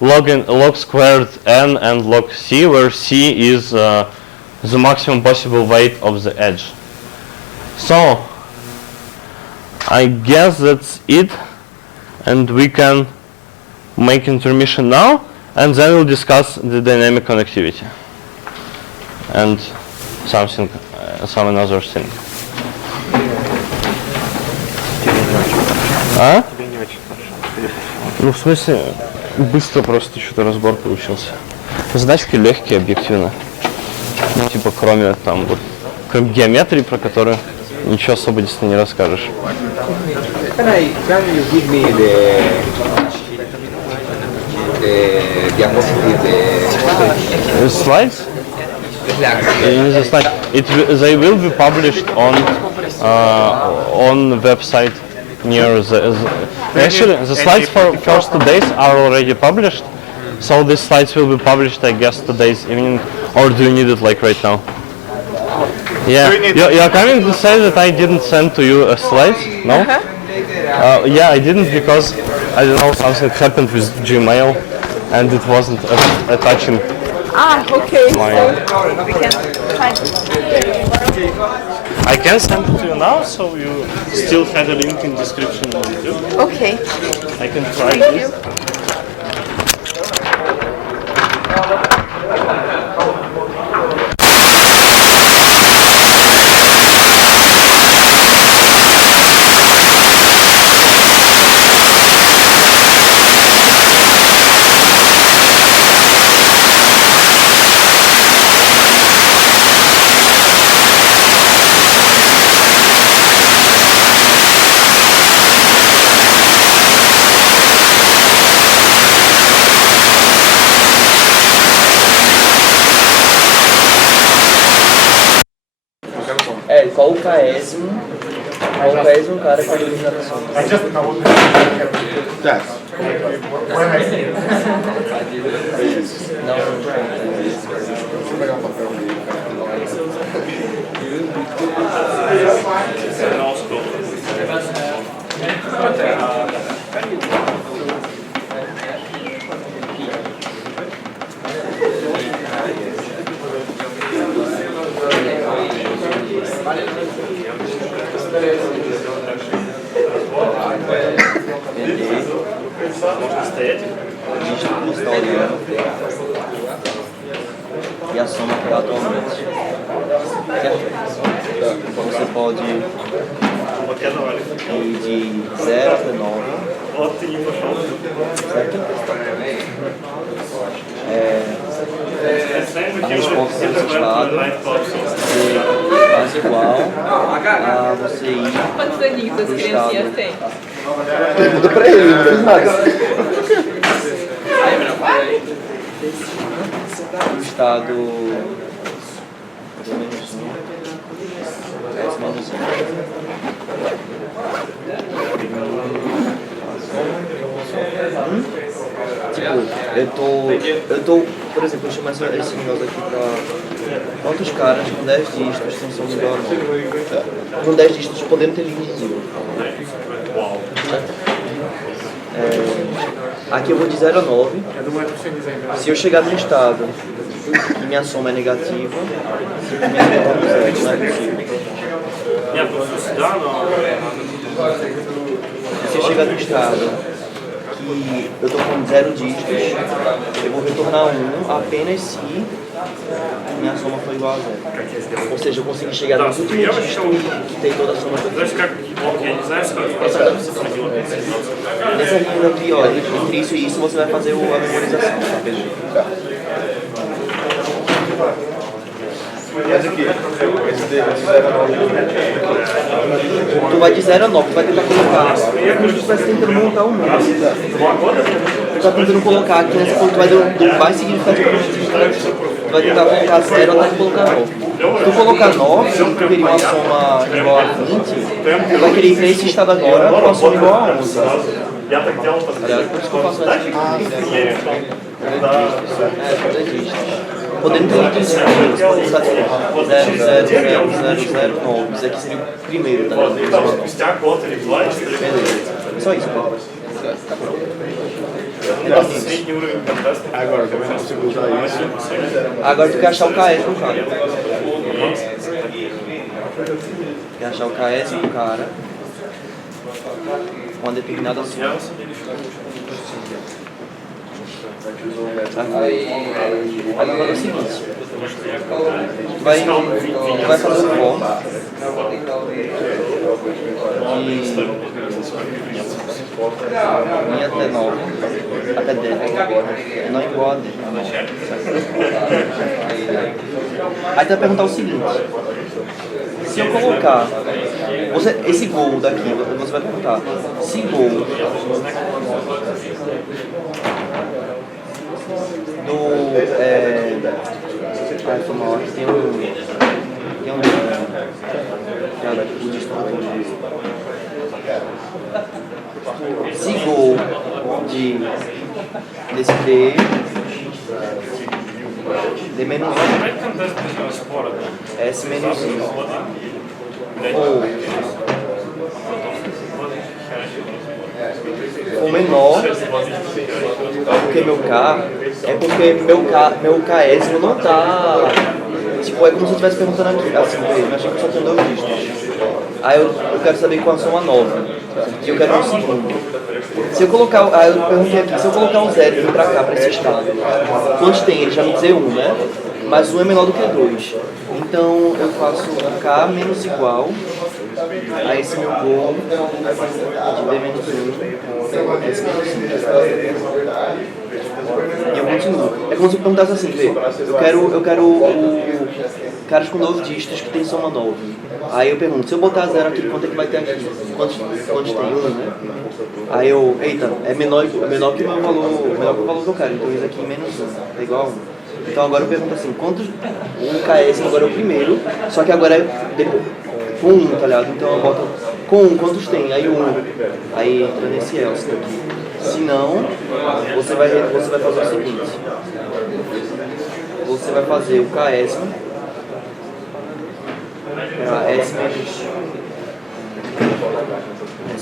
log squared n and log c, where c is the maximum possible weight of the edge. So I guess that's it, and we can make intermission now, and then we'll discuss the dynamic connectivity and some another thing. А? Ну, в смысле, быстро просто что-то разбор получился. Задачки легкие, объективно. Ну, типа, кроме там вот геометрии, про которую ничего особо действительно не расскажешь. Can you give me the diapositive, The slides? In the slide, they will be published on website near actually the slides for first 2 days are already published, so these slides will be published, I guess, today's evening. Or do you need it like right now? Yeah, you're coming to say that I didn't send to you a slide? No? Yeah, I didn't, because I don't know, something happened with Gmail and it wasn't attaching. Okay. So we can find I can send it to you now, so you still had a link in description of the video. Okay. I can try Thank this. you. qual o caésimo cara com a iluminação? E a soma que atualmente. Então você pode ir de 0 até 9. Certo? A resposta do estado é mais igual a você ir. Quantos aninhos as criancinhas têm? Pergunta pra ele, não fez nada. O estado menos 1, menos 1. Tipo, eu tô, por exemplo, eu chamo esse negócio aqui pra quantos caras com 10 dígitos sem som igual a com 10 dígitos podendo ter língua invisível. Aqui eu vou de 0 a 9. Se eu chegar no estado e minha soma é negativa, minha soma é 0, não é possível. Se eu chegar no estado que eu estou com 0 dígitos, eu vou retornar 1 apenas se minha soma for igual a 0. Ou seja, eu consegui chegar no último dígito que tem toda a soma que eu tenho. Nessa linha aqui, ó, entre isso e isso você vai fazer a memorização. Tá? Mas aqui, esse de 0 a 9. Tu vai de 0 a 9, tu vai tentar colocar. É como se tu estivesse tentando montar um número. Tu tá tentando colocar aqui nessa ponto, tu vai do mais significativo possível. Tu vai tentar colocar 0 até colocar 9. Se tu colocar 9, tu queria uma soma igual a 20, tu vai querer ir para esse estado agora com uma soma igual a 11. Aliás, por isso que eu faço essa aqui. Podendo ter dito 0, 0, 0, 0, 0, 0, 9. Isso aqui seria o primeiro, tá ligado? Beleza. Só isso, pô. Agora, como é que eu consigo usar isso? Agora tu quer achar o KS do cara. Quer achar o KS do cara. Uma determinada soma. Agora é o seguinte, tu vai fazer um for de até 9, até 10, não igual a 10. Aí tu vai perguntar o seguinte, se eu colocar, esse gol daqui, você vai perguntar, se gol foi mal, aqui tem um se gol desse D menos 1, S menos 1, ou menor porque meu K, é porque meu KS não tá. Tipo, é como se eu estivesse perguntando aqui, assim, eu achei que só tem 2 dígitos. Aí eu quero saber qual a soma nova. E eu quero um segundo. Se eu colocar, aí eu perguntei aqui, se eu colocar um 0 e vir pra cá, pra esse estado, quantos tem? Ele já me dizer 1, né? Mas 1 é menor do que 2. Então eu faço K menos igual a esse meu gol de D menos 1, S menos 5. E eu continuo. É como se eu perguntasse assim, vê, eu quero caras com 9 dígitos que tem soma 9. Aí eu pergunto, se eu botar 0 aqui, quanto é que vai ter aqui? Quantos tem? 1, né? Aí eu, eita, é menor que o meu valor, menor que o valor que eu quero, então isso aqui menos 1, é igual a 1. Então agora eu pergunto assim, quantos, o KS agora é o primeiro, só que agora é depois, com 1, tá ligado? Então eu boto com 1, quantos tem? Aí 1, aí entra nesse else daqui. Se não, você vai fazer o seguinte, você vai fazer o KS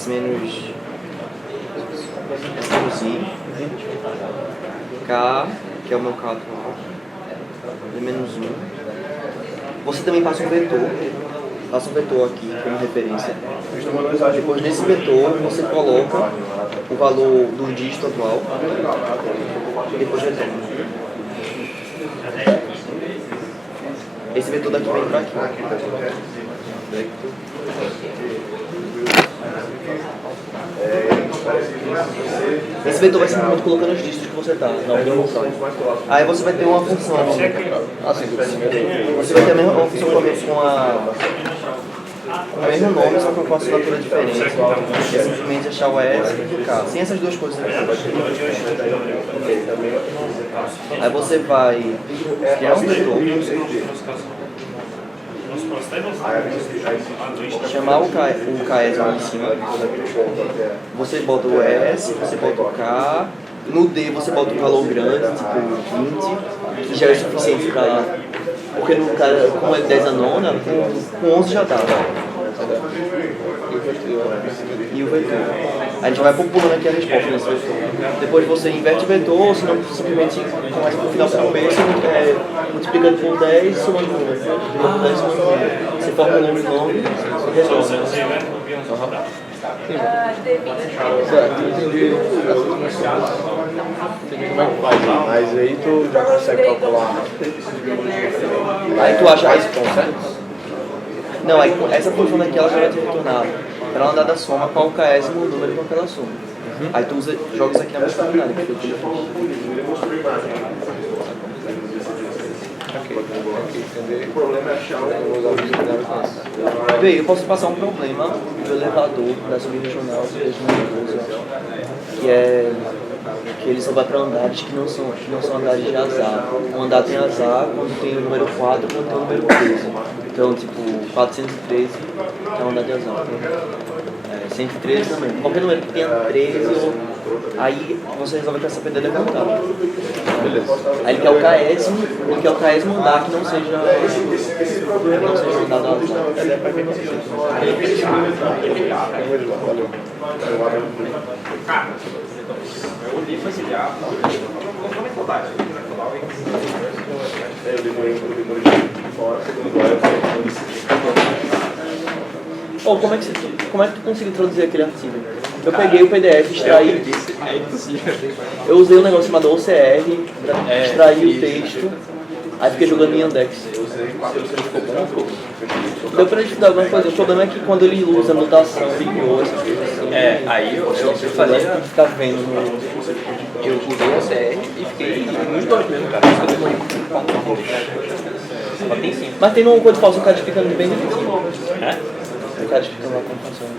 I, K, que é o meu K atual, D menos 1. Você também passa um vetor. Passa um vetor aqui como referência. Depois nesse vetor você coloca o valor do dígito atual e depois retorna. Esse vetor daqui vem para aqui. Esse vetor vai simplesmente colocando os dígitos que você está na ordem local. Aí você vai ter uma função. Você vai ter a mesma função com o mesmo nome, só que com uma assinatura diferente. É simplesmente achar o S e o K. Sem essas duas coisas aqui. Aí você vai criar um vetor, chamar o KS lá em cima. Você bota o S, você bota o K. No D você bota um valor grande, tipo 20, que já é suficiente para. Porque no cara, como é 10 a nona, com 11 já dá. E o vetor. A gente vai populando aqui a resposta nesse vetor. Depois você inverte o vetor, ou se não, simplesmente começa no final por B, multiplicando por 10 e somando número. Multiplicando por 10 e somando número. Você forma um número novo e resolve. Certo, entendi. Como é que faz? Mas aí tu já consegue calcular. Aí tu acha esse ponto, certo? Não, aí essa função daqui ela já vai te retornar para ela andar da soma qual o KS no número com aquela soma. Aí tu joga isso aqui na mesma combinada, que foi o que eu fiz. O problema é achar os alunos que lidaram com isso. Vê, eu posso passar um problema do elevador da subregional que é que ele só vai para andares que não são andares de azar. Um andar tem azar quando tem o número 4, quando tem o número 13. Então, tipo, 413 é um andar de azar. 113 também. Qualquer número que tenha 13, aí você resolve que essa pedra é contada. Aí ele quer o K-ésimo andar que não seja um andar do azar. Como é que tu conseguiu traduzir aquele artigo? Eu peguei o PDF, extraí. Eu usei um negócio chamado OCR para extrair o texto. Aí fiquei jogando em Yandex. Deu pra estudar alguma coisa. O problema é que quando ele usa notação rigorosa, aí eu fazia. tem que ficar vendo no. Eu usei a CR e fiquei nos dois mesmo, cara. Isso que eu demorei muito pra Só tem 5. Mas tem um código falso, o cara explicando bem direitinho. É? O cara explicando lá como funciona.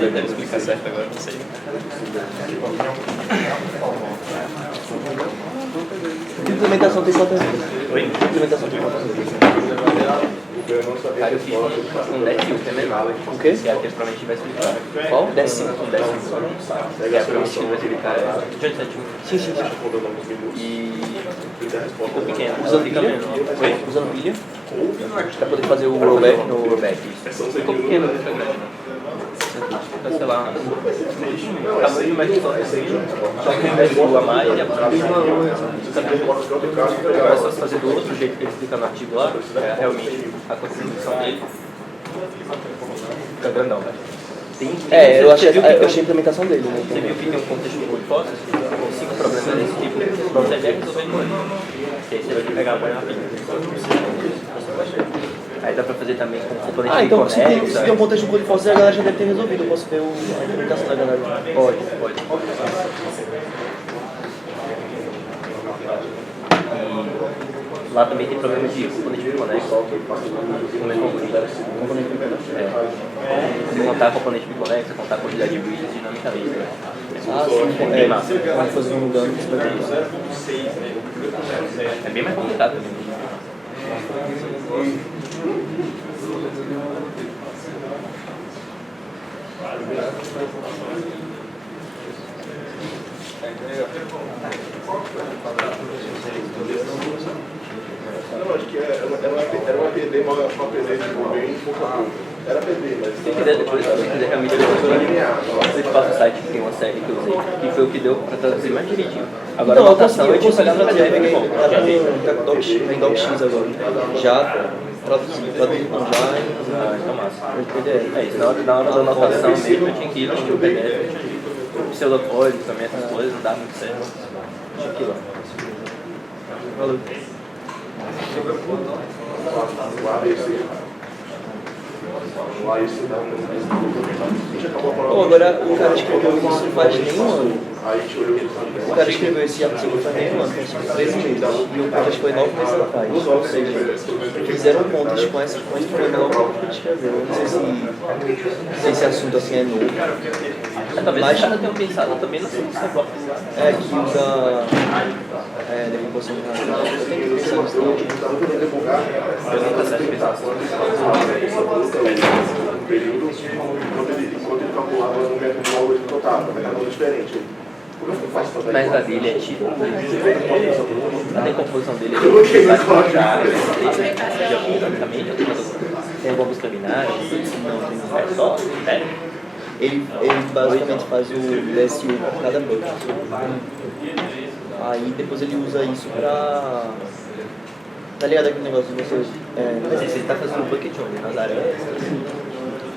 Eu deve explicar certo agora, não sei. Implementação tem quantas vezes? Oi? Implementação tem quantas vezes? Cara, eu fiz um 10 que é menor. O quê? Que é que provavelmente vai explicar. Qual? 10. Um 10 que é provavelmente vai explicar. Sim. E ficou pequeno. Usando fica pilha? menor. Oi? Usando pilha? Pra poder fazer o rollback no Rollback. Ficou pequeno, não fica grande. Então, sei lá, tamanho mais de só que ao invés de a mais e a agora é só se fazer do outro jeito que ele explica no artigo lá, realmente a contribuição dele fica grandão, velho. Eu achei a implementação dele, né? Você viu que tem um contexto de hipótese, 5 problemas desse tipo, pra você até resolver com ele. Que aí você vai pegar a boia rapidinho. Aí dá pra fazer também com componente Então se conecta. tem um contexto de hipótese, a galera já deve ter resolvido. Eu posso ver a implementação da galera. Pode. E lá também tem problema de componente de conecta. Se contar componente de conecta, contar a quantidade de bits dinamicamente. Sim. Bem massa. Vamos fazer um dano. É bem mais complicado também. Não, acho que era uma PD, uma PD bem pouco a pouco. Era PD, mas... Se quiser depois, se quiser realmente você passa o site que tem uma série que eu usei, que foi o que deu pra traduzir mais direitinho. Agora a notação eu tinha que olhar no PDF, que bom. Tem DocX agora. Já traduzido não, já Então massa. em PDF. É isso, na hora da anotação mesmo eu tinha que ir lá no PDF, pseudocódigo também, essas coisas, não dá muito certo. Tinha que ir lá. Valeu. Agora o cara escreveu isso faz nem um ano. O cara escreveu esse artigo faz nem um ano, faz 13 meses. E o podcast foi 9 meses atrás. Ou seja, fizeram contas com esse problema logo que ele escreveu. Eu não sei se esse assunto assim é novo. Talvez os caras tenham pensado também na solução própria. Que usa decomposição de razão. Eu tenho que pensar nisso também. Eu não tá certo pensar assim. Enquanto ele calculava o método de algoritmo que eu estava, era diferente. Como é que eu faço para Mas a dele é tipo. A decomposição dele é tem alguma busca binária? Não, é só. Ele basicamente faz o DSU por cada bug. Aí depois ele usa isso pra... Tá ligado aquele negócio de você... Mas você tá fazendo um bucket onde? Nas areias?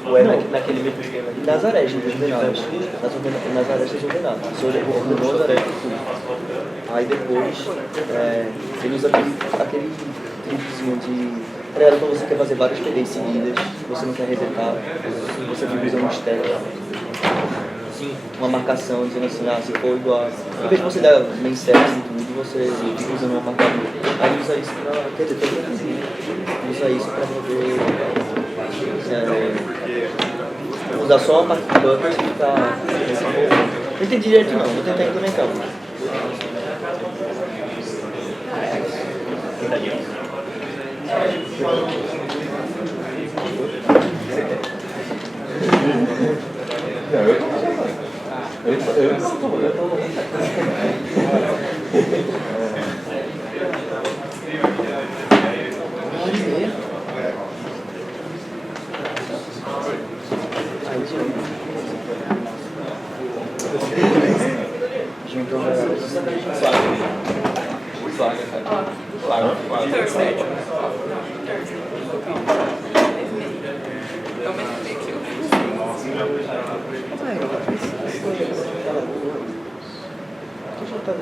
Ou é naquele mesmo esquema ali? Nas arestas ordenadas. Nas arestas ordenadas. Você ordenou as arestas tudo. Aí depois ele usa aquele trickzinho de... Quando você quer fazer várias PDs seguidas, você não quer resetar, você fica usando os steps. uma marcação dizendo assim, ah, se for igual. Em vez de você dar mensagens e tudo, você fica usando uma marcador. Aí usa isso pra. Quer dizer, todo mundo usa isso pra poder. Usar só a parte do buffer e ficar. Não entendi direito não, vou tentar implementar.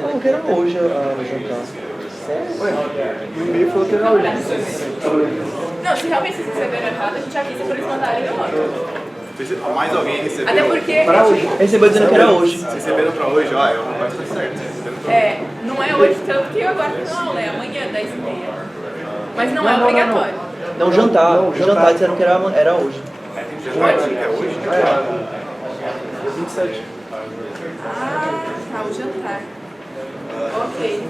Não, que era hoje o jantar. O e-mail falou que era hoje. Não, se realmente vocês receberam errado, a gente avisa pra eles mandarem outro. Mais alguém recebeu? Até porque. Para hoje. Recebeu dizendo que era hoje. Vocês receberam pra hoje? Ó, eu vai estar certo. Vocês receberam pra É, não é hoje tanto que agora não aula, é amanhã, 10h30. Mas não é obrigatório. Não, jantar disseram que era hoje. hoje. É hoje? Dia 27. Ah, tá, o jantar.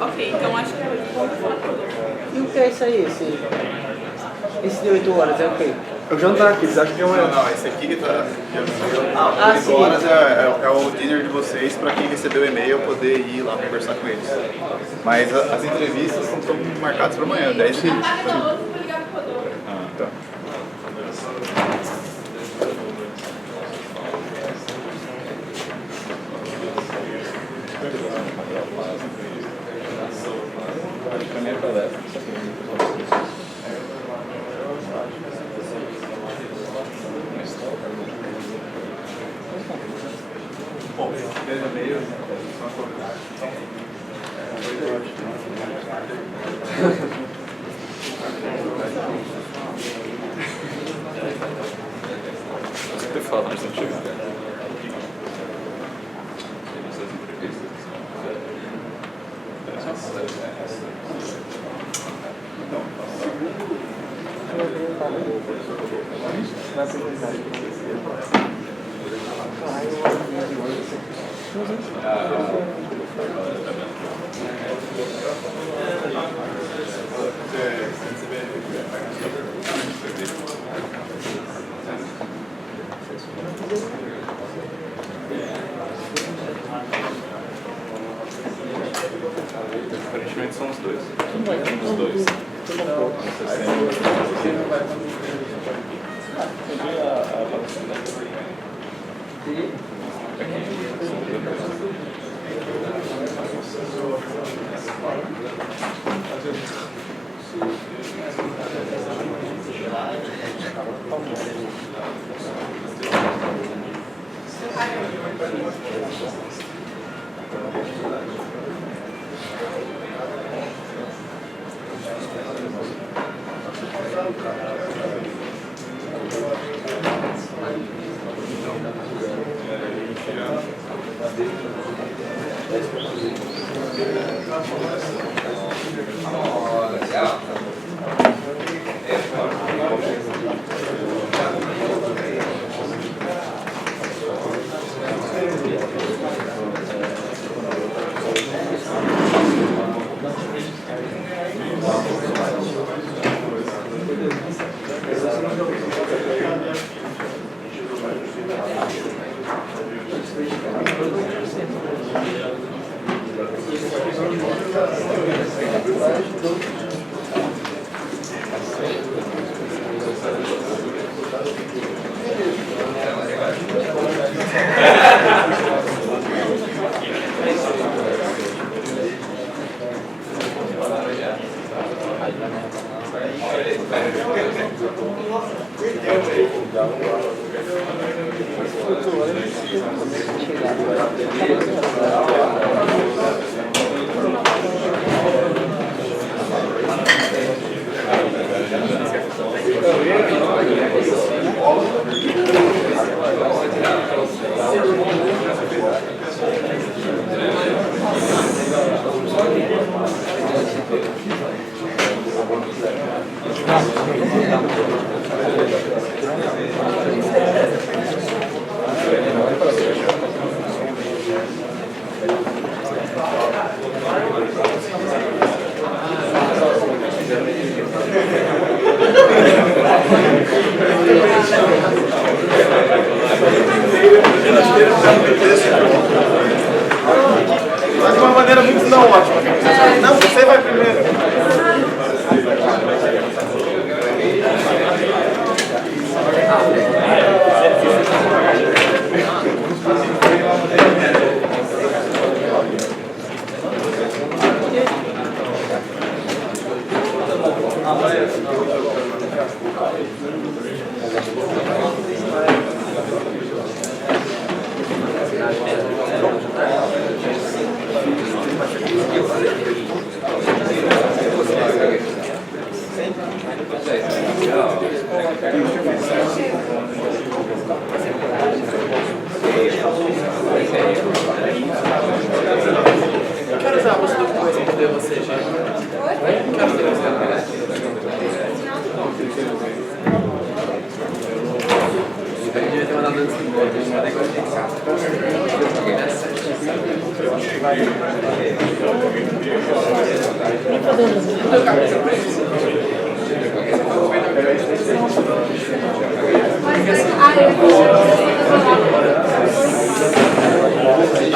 Ok, então acho que é hoje. Vamos falar tudo. E o que é isso aí? Esse de 8 horas é o quê? É o jantar aqui, eles acham que é uma. Não, esse aqui que tá. Ah, 8 sim. horas é o dinner de vocês para quem recebeu o e-mail poder ir lá conversar com eles. Mas as entrevistas estão marcadas para amanhã, 10h20. Apaga a luz, vou ligar pro Rodolfo. Ah, tá. Bom, veja e-mail, sempre fala antes de chegar. Aparentemente são os dois. Os dois.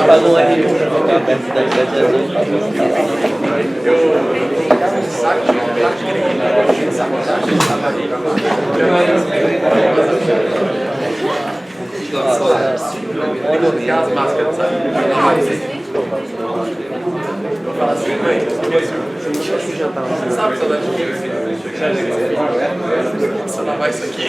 Pagou aqui pra ficar perto da cidade azul. As máscaras, sabe? Sabe, saudade? Só lavar isso aqui.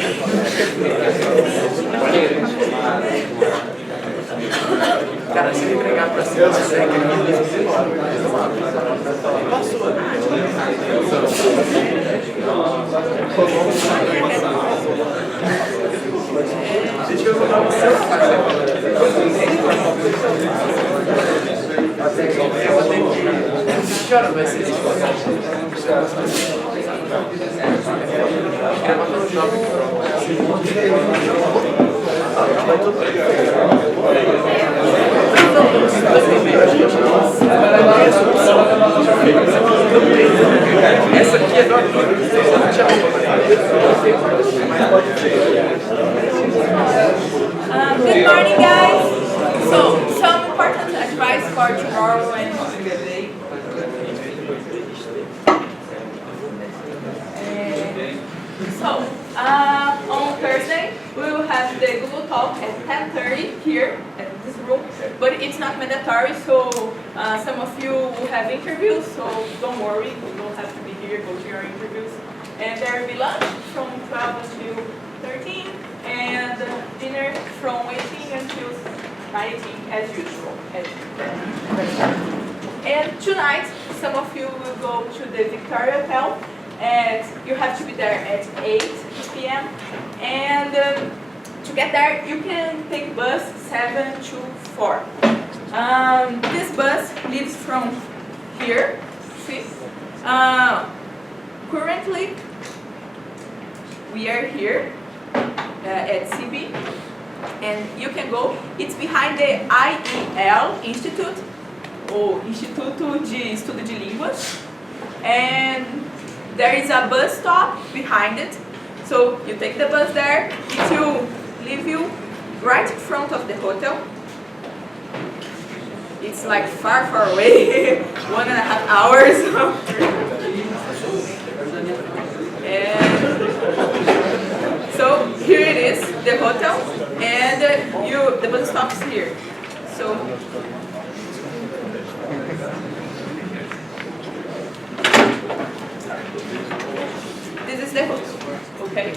Cara, se ele pegar pra cima, você segue aqui. Passou. A gente vai botar o seu que horas vai ser isso? Quer matar no shopping? Essa aqui é do amigo. Good morning, guys. So, some important advice for tomorrow and Monday. On Thursday, we will have the Google Talk at 10:30 here at this room, but it's not mandatory, so some of you will have interviews, so don't worry, you don't have to be here, go to your interviews. And there will be lunch from 12 until 13, and dinner from 18 until 19, as usual. And tonight, some of you will go to the Victoria Hotel, and you have to be there at 8 p.m. And to get there, you can take bus 724. This bus leaves from here. See? Currently, we are here at CB, and you can go. It's behind the IEL Institute, ou Instituto de Estudo de Línguas, and there is a bus stop behind it. So you take the bus there, it will leave you right in front of the hotel. It's like far away, 1.5 hours. And so here it is, the hotel, and the bus stop is here. So this is the hotel. Okay.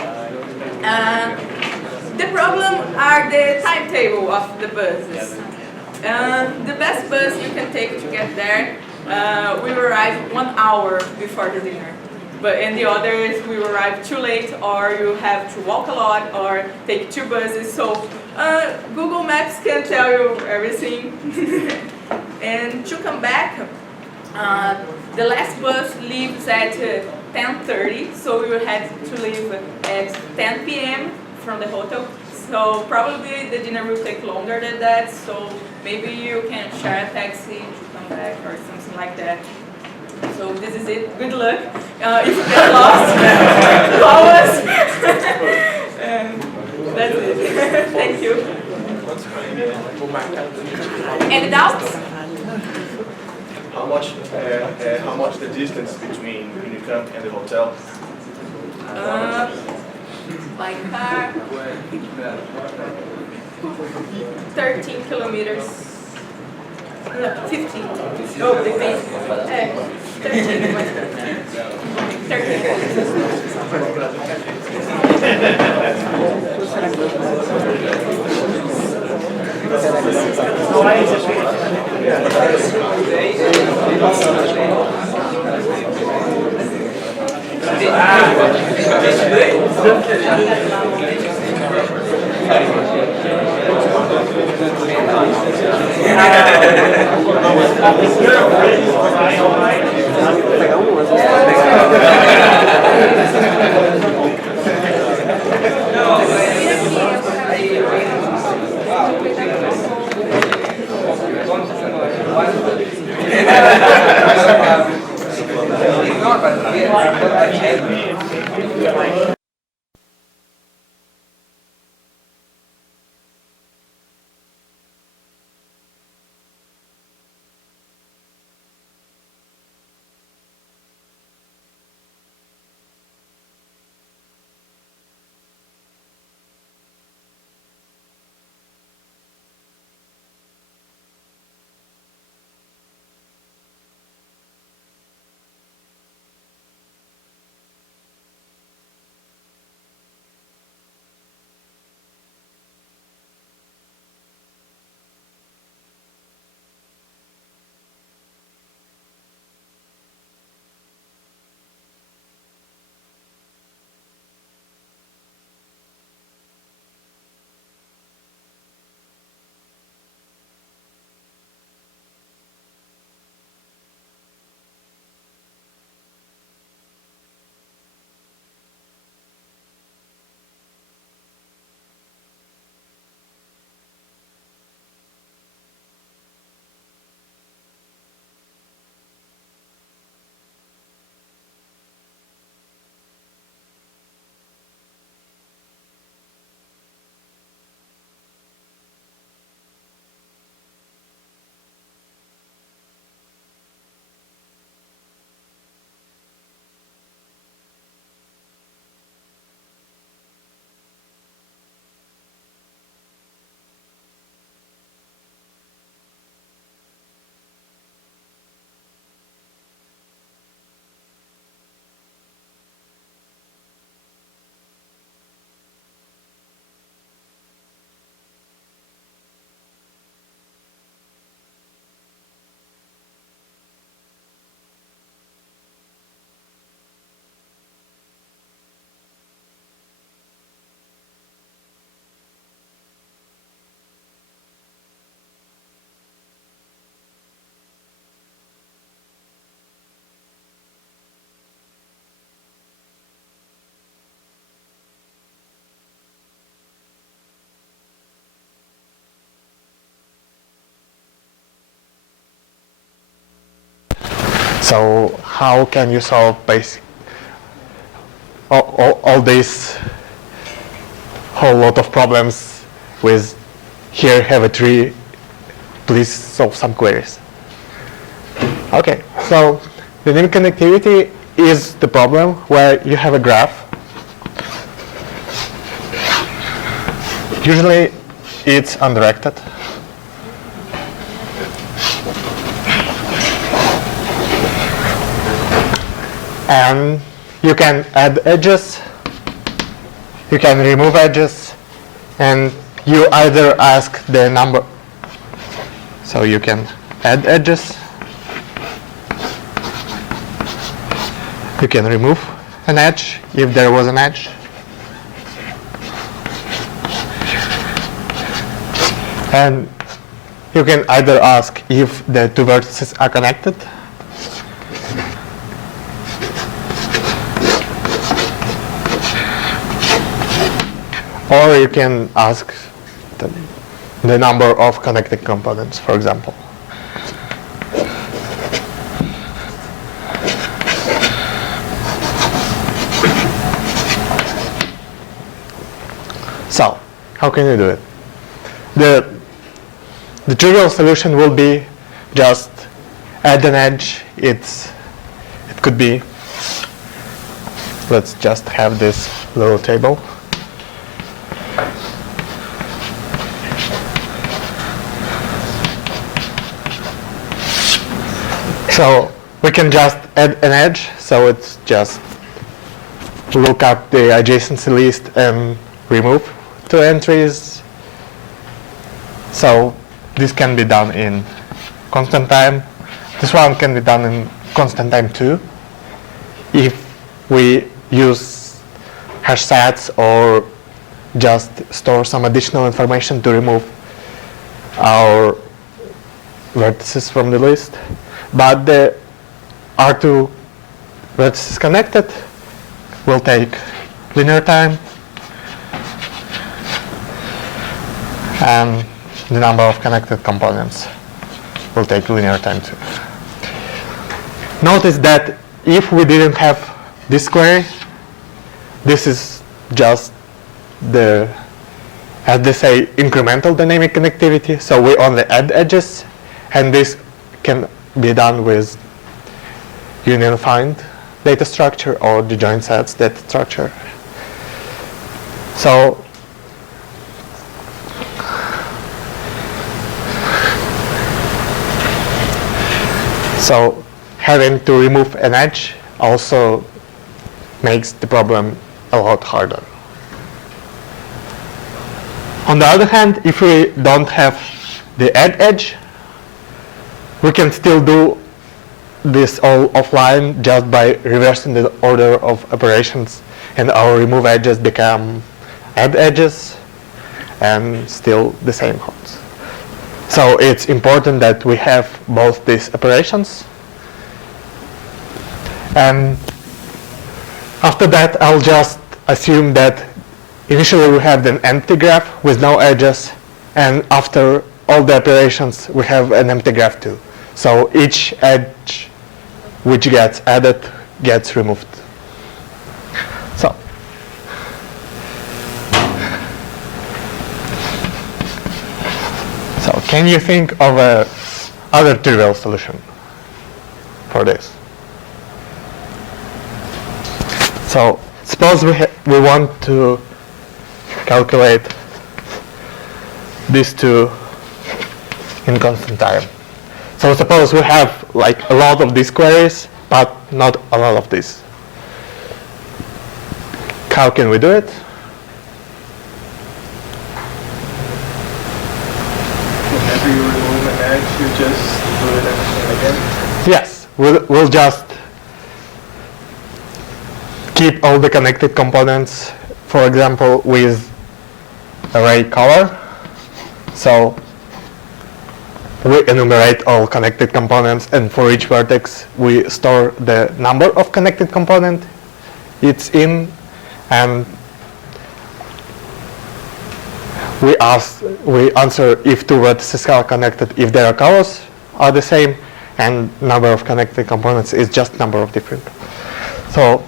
The problem are the timetable of the buses. The best bus you can take to get there will arrive 1 hour before the dinner. And the others will arrive too late, or you have to walk a lot or take 2 buses. So Google Maps can tell you everything. And to come back, the last bus leaves at 10:30, so you have to leave at 10 p.m. from the hotel. So probably the dinner will take longer than that, so maybe you can share a taxi to come back or something like that. So this is it. Good luck. If you get lost, call us. And that's it. Thank you. Any doubts? How much the distance between Unicamp and the hotel? By car, 13 kilometers. No, 15. Oh, depends. 13. 13. So how can you solve all this whole lot of problems with here have a tree, please solve some queries? Okay, so dynamic connectivity is the problem where you have a graph. Usually it's undirected. And you can add edges, you can remove edges, and you either ask the number. So you can add edges, you can remove an edge if there was an edge, and you can either ask if the two vertices are connected, or you can ask the number of connected components, for example. So, how can you do it? The trivial solution will be just add an edge. It could be, let's just have this little table. So we can just add an edge, so it's just look up the adjacency list and remove two entries. So this can be done in constant time. This one can be done in constant time too, if we use hash stats or just store some additional information to remove our vertices from the list. But the R2 vertices connected will take linear time, and the number of connected components will take linear time too. Notice that if we didn't have this query, this is just the, as they say, incremental dynamic connectivity. So we only add edges, and this can be done with union find data structure or the join sets data structure. So having to remove an edge also makes the problem a lot harder. On the other hand, if we don't have the add edge, we can still do this all offline just by reversing the order of operations, and our remove edges become add edges and still the same holds. So it's important that we have both these operations. And after that, I'll just assume that initially we have an empty graph with no edges, and after all the operations we have an empty graph too. So each edge which gets added gets removed. So can you think of a other trivial solution for this? So suppose we want to calculate these two in constant time. So suppose we have like a lot of these queries, but not a lot of these. How can we do it? Whenever you remove an edge, you just do it again? Yes, we'll just keep all the connected components, for example, with array color. So we enumerate all connected components, and for each vertex we store the number of connected component it's in, and we answer if two vertices are connected if their colors are the same, and number of connected components is just number of different. So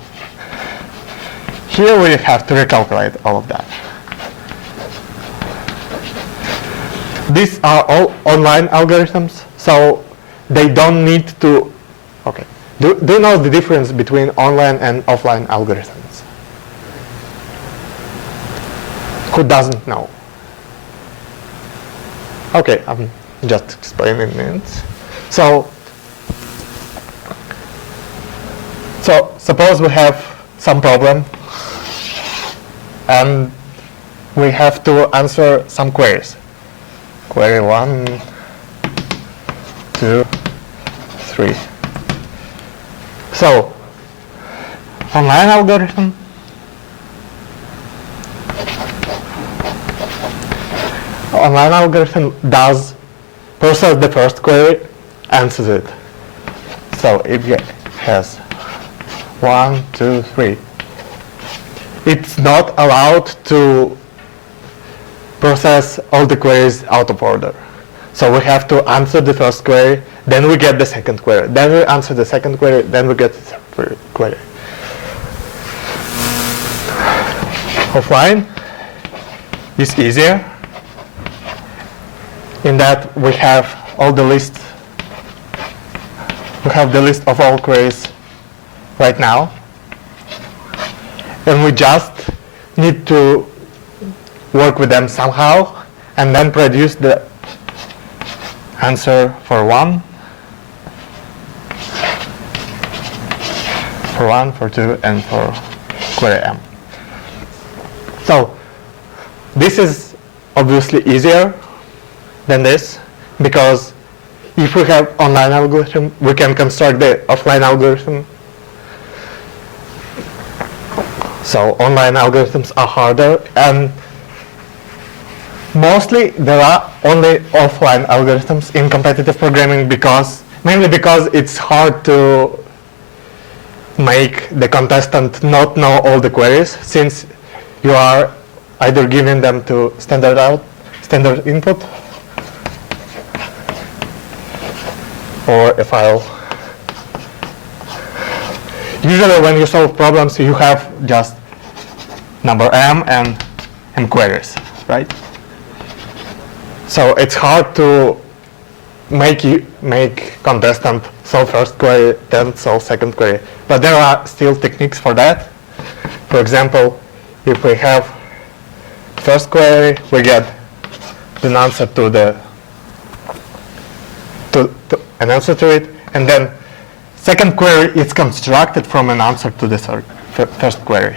here we have to recalculate all of that. These are all online algorithms, so they don't need to, okay. Do you know the difference between online and offline algorithms? Who doesn't know? Okay, I'm just explaining it. So suppose we have some problem and we have to answer some queries. Query 1, 2, 3. So, online algorithm does process the first query, answers it. So it has 1, 2, 3. It's not allowed to process all the queries out of order. So we have to answer the first query, then we get the second query, then we answer the second query, then we get the third query. Offline is easier in that we have all the list. We have the list of all queries right now, and we just need to work with them somehow and then produce the answer for 1, for 2, and for query m. So this is obviously easier than this, because if we have online algorithm, we can construct the offline algorithm. So online algorithms are harder, and mostly there are only offline algorithms in competitive programming, mainly because it's hard to make the contestant not know all the queries, since you are either giving them to standard input or a file. Usually when you solve problems, you have just number m and m queries, right? So it's hard to make contestant solve first query, then solve second query. But there are still techniques for that. For example, if we have first query, we get an answer to an answer to it, and then second query is constructed from an answer to the first query.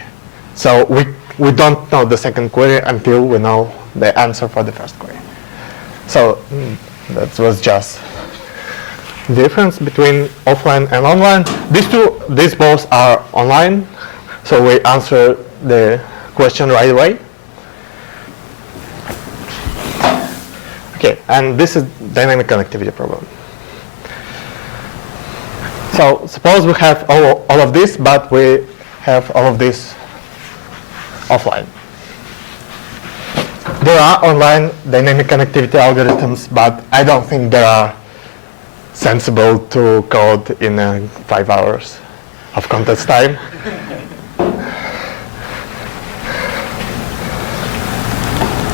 So we don't know the second query until we know the answer for the first query. So that was just the difference between offline and online. These both are online, so we answer the question right away. Okay, and this is dynamic connectivity problem. So suppose we have all of this, but we have all of this offline. There are online dynamic connectivity algorithms, but I don't think they are sensible to code in 5 hours of contest time.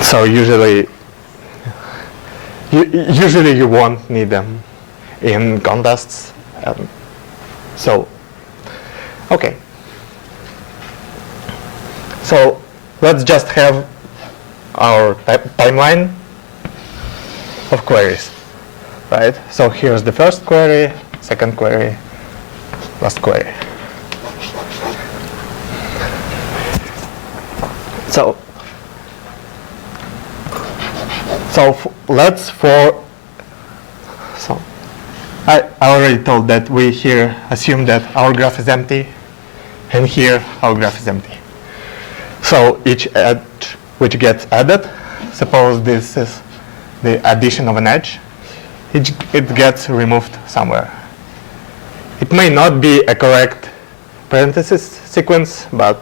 So usually you won't need them in contests. So, okay. So let's just have our timeline of queries, right? So here's the first query, second query, last query. So I already told that we here assume that our graph is empty, and here our graph is empty. So each edge which gets added, suppose this is the addition of an edge, it gets removed somewhere. It may not be a correct parenthesis sequence, but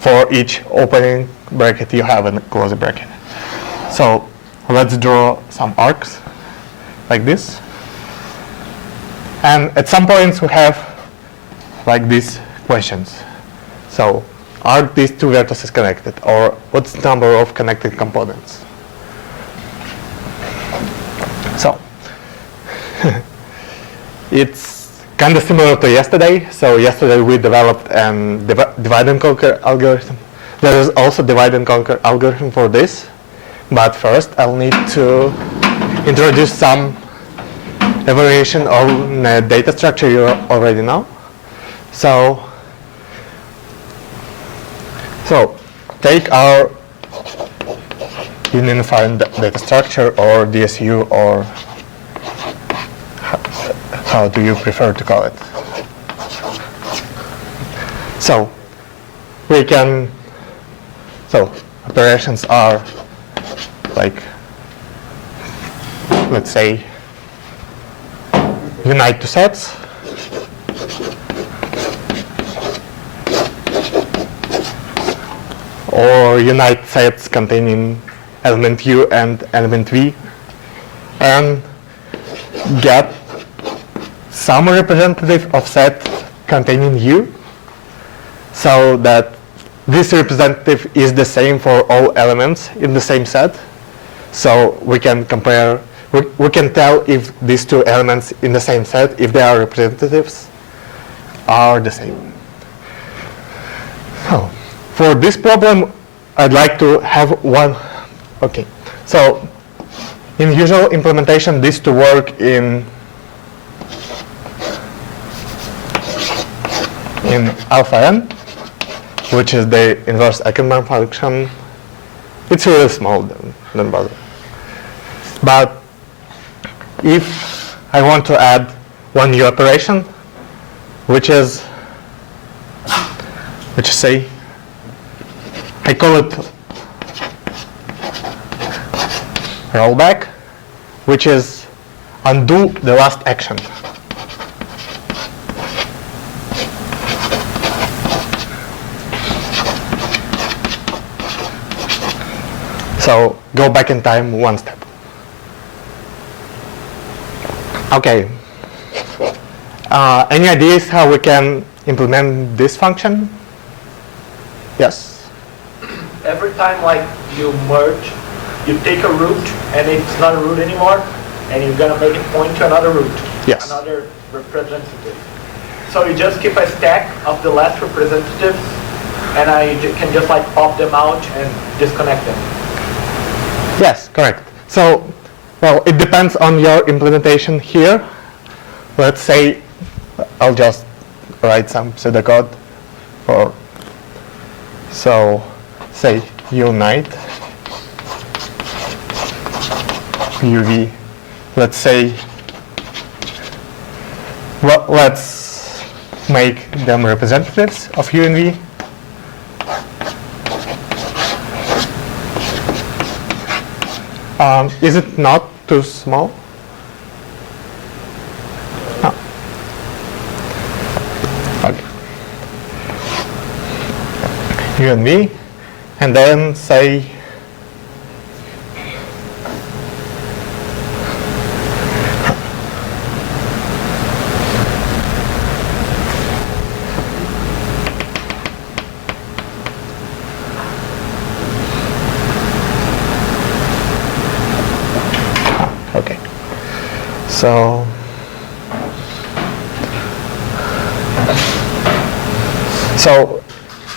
for each opening bracket you have a closing bracket. So let's draw some arcs like this. And at some points we have like these questions. So are these two vertices connected, or what's the number of connected components? So it's kind of similar to yesterday. So yesterday we developed a divide and conquer algorithm. There is also divide and conquer algorithm for this. But first I'll need to introduce some evaluation on the data structure you already know. So take our unified data structure, or DSU, or how do you prefer to call it? So we can, operations are like, let's say, unite two sets, or unite sets containing element U and element V, and get some representative of set containing U, so that this representative is the same for all elements in the same set. So we can compare, we can tell if these two elements in the same set, if they are representatives, are the same. So for this problem, I'd like to have one. Okay, so in usual implementation, these two work in alpha n, which is the inverse Ackermann function. It's really small, don't bother. But if I want to add one new operation, which is say, I call it rollback, which is undo the last action. So go back in time one step. Okay. Any ideas how we can implement this function? Yes? Every time like you merge, you take a root and it's not a root anymore, and you're gonna make it point to another root, Yes. another representative. So you just keep a stack of the last representatives, and I can just like pop them out and disconnect them. Yes, correct. So, well, it depends on your implementation here. Let's say I'll just write some pseudocode for, so say unite UV. Let's say, well, let's make them representatives of U and V. Is it not too small? No. Okay. U and V, and then say so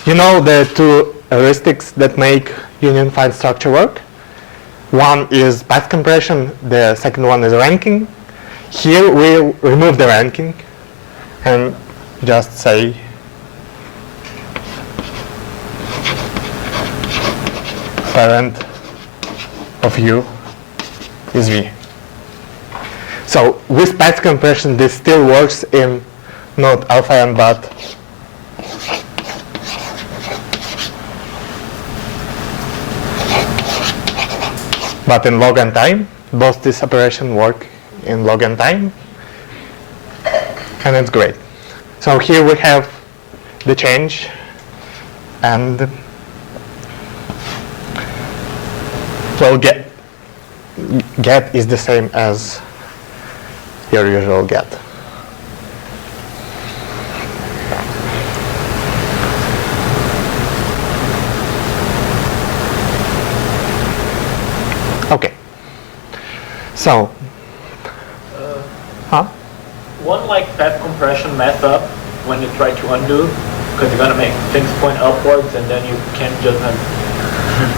you know the two heuristics that make unified structure work. One is path compression, the second one is ranking. Here we remove the ranking and just say parent of U is V. So with path compression, this still works in not alpha n, but in log n time. Both this operation work in log n time, and it's great. So here we have the change, and well, get is the same as your usual get. So, One like path compression mess up when you try to undo, because you're gonna make things point upwards and then you can't just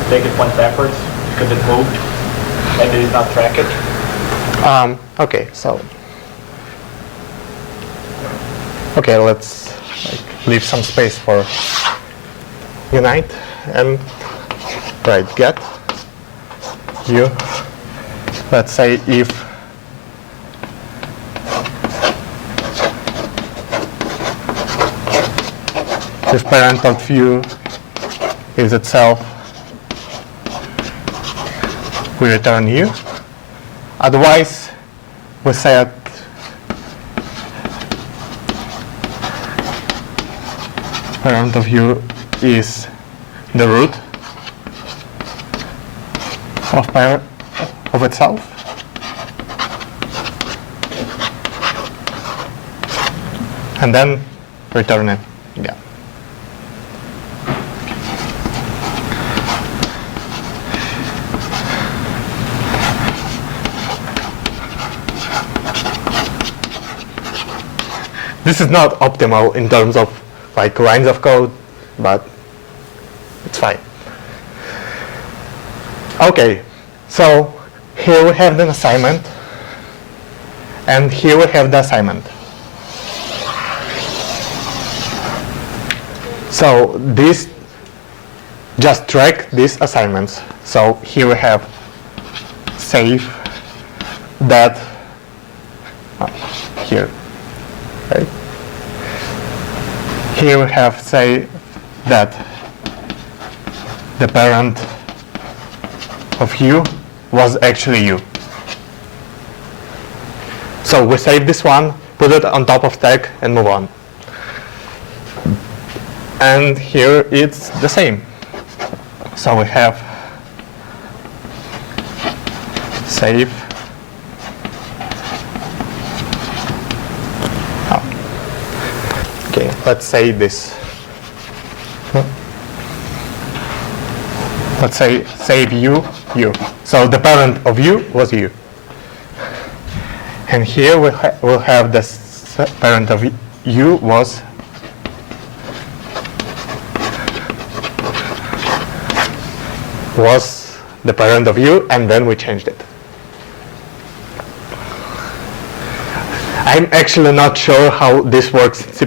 make it point backwards because it moved and it did not track it. okay, so, okay, let's leave some space for unite and write get u. Let's say if parent of u is itself, we return u. Otherwise, we set parent of u is the root of itself. And then return it again. This is not optimal in terms of like lines of code, but it's fine. Okay, so here we have the assignment, and here we have the assignment. So this just track these assignments. So here we have save that here. Right? Here we have say that the parent of u was actually u. So we save this one, put it on top of stack, and move on. And here it's the same. So we have save. Okay, let's say this. Let's say save u, u. So the parent of u was u. And here we'll have the parent of u was the parent of u, and then we changed it. I'm actually not sure how this works in C++,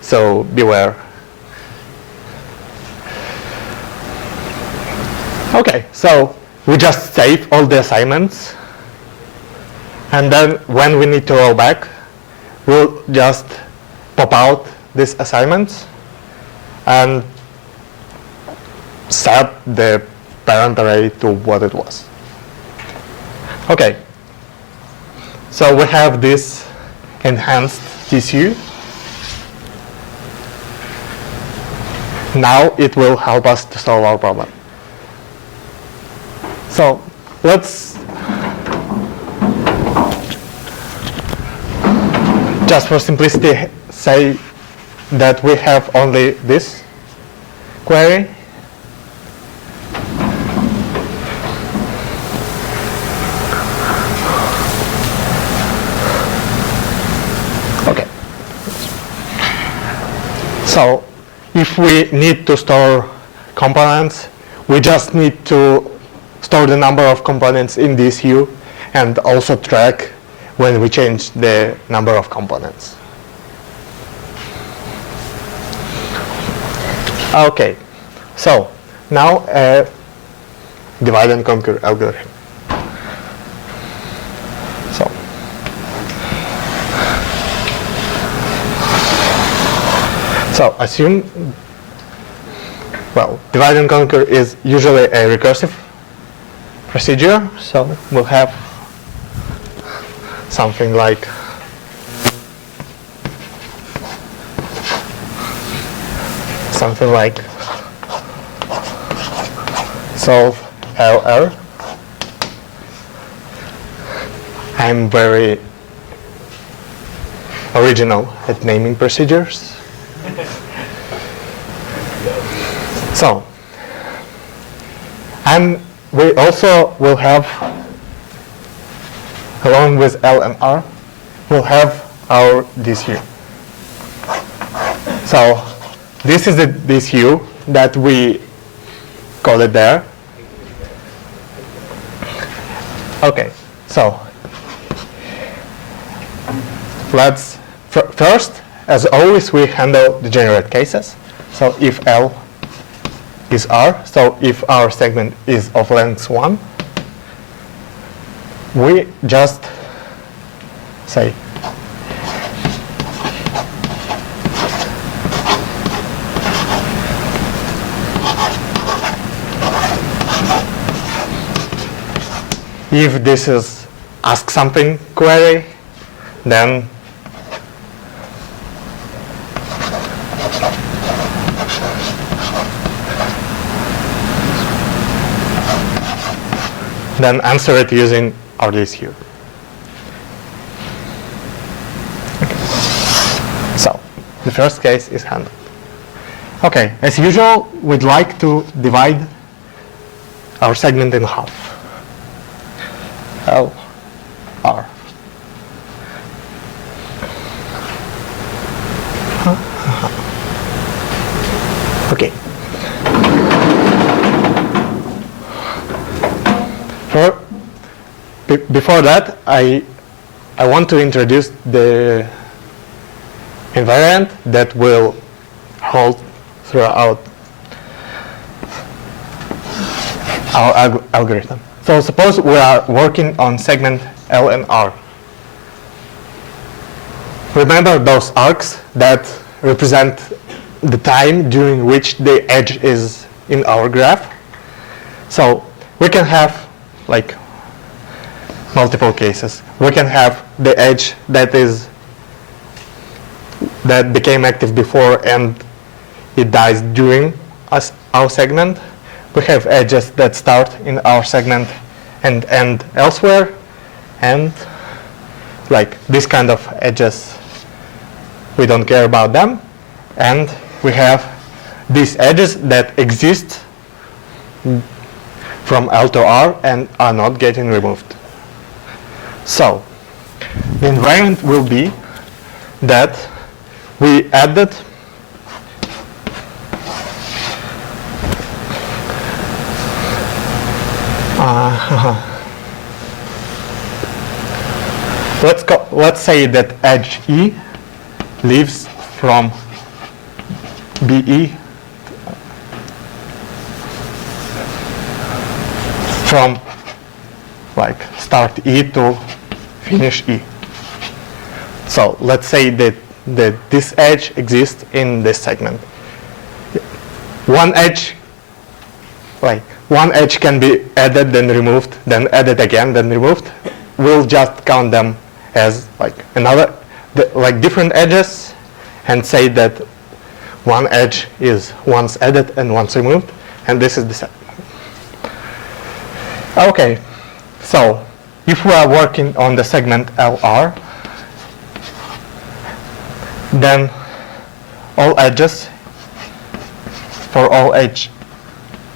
so beware. Okay, so we just save all the assignments, and then when we need to roll back, we'll just pop out these assignments and set the parent array to what it was. Okay. So we have this enhanced TCU. Now it will help us to solve our problem. So let's just for simplicity say that we have only this query. Okay. So if we need to store components, we just need to store the number of components in this U and also track when we change the number of components. Okay, so now a divide and conquer algorithm. So assume, well, divide and conquer is usually a recursive procedure, so we'll have something like solve LR. I'm very original at naming procedures. So, and we also will have along with L and R, will have our DSU. So this is the DSU that we coded there. Okay, so let's first, as always, we handle the generate cases. So if L is R, so if our segment is of length 1, we just say if this is ask something query, then answer it using our DSU. Okay. So the first case is handled. Okay, as usual, we'd like to divide our segment in half. L, R. Okay. Before that, I want to introduce the invariant that will hold throughout our algorithm. So suppose we are working on segment L and R. Remember those arcs that represent the time during which the edge is in our graph? So we can have like multiple cases. We can have the edge that became active before and it dies during our segment. We have edges that start in our segment and end elsewhere, and like this kind of edges, we don't care about them. And we have these edges that exist from L to R and are not getting removed. So the invariant will be that we added let's say that edge E lives from BE from like start E to finish E. So let's say that this edge exists in this segment. One edge can be added, then removed, then added again, then removed. We'll just count them as like different edges and say that one edge is once added and once removed, and this is the set. Okay, so if we are working on the segment LR, then all edges for all edge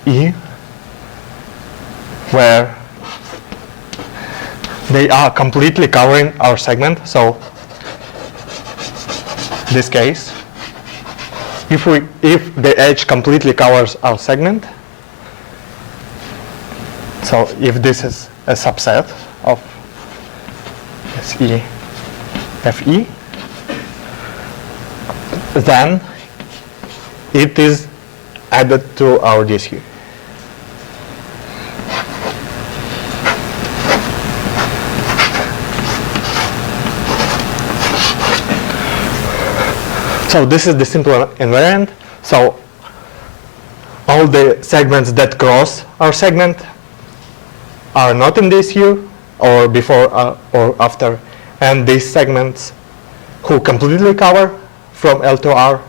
E where they are completely covering our segment. So this case, if the edge completely covers our segment, so if this is a subset of SE FE, then it is added to our DSU. So this is the simple invariant. So all the segments that cross our segment are not in DSU, or before or after, and these segments who completely cover from L to R,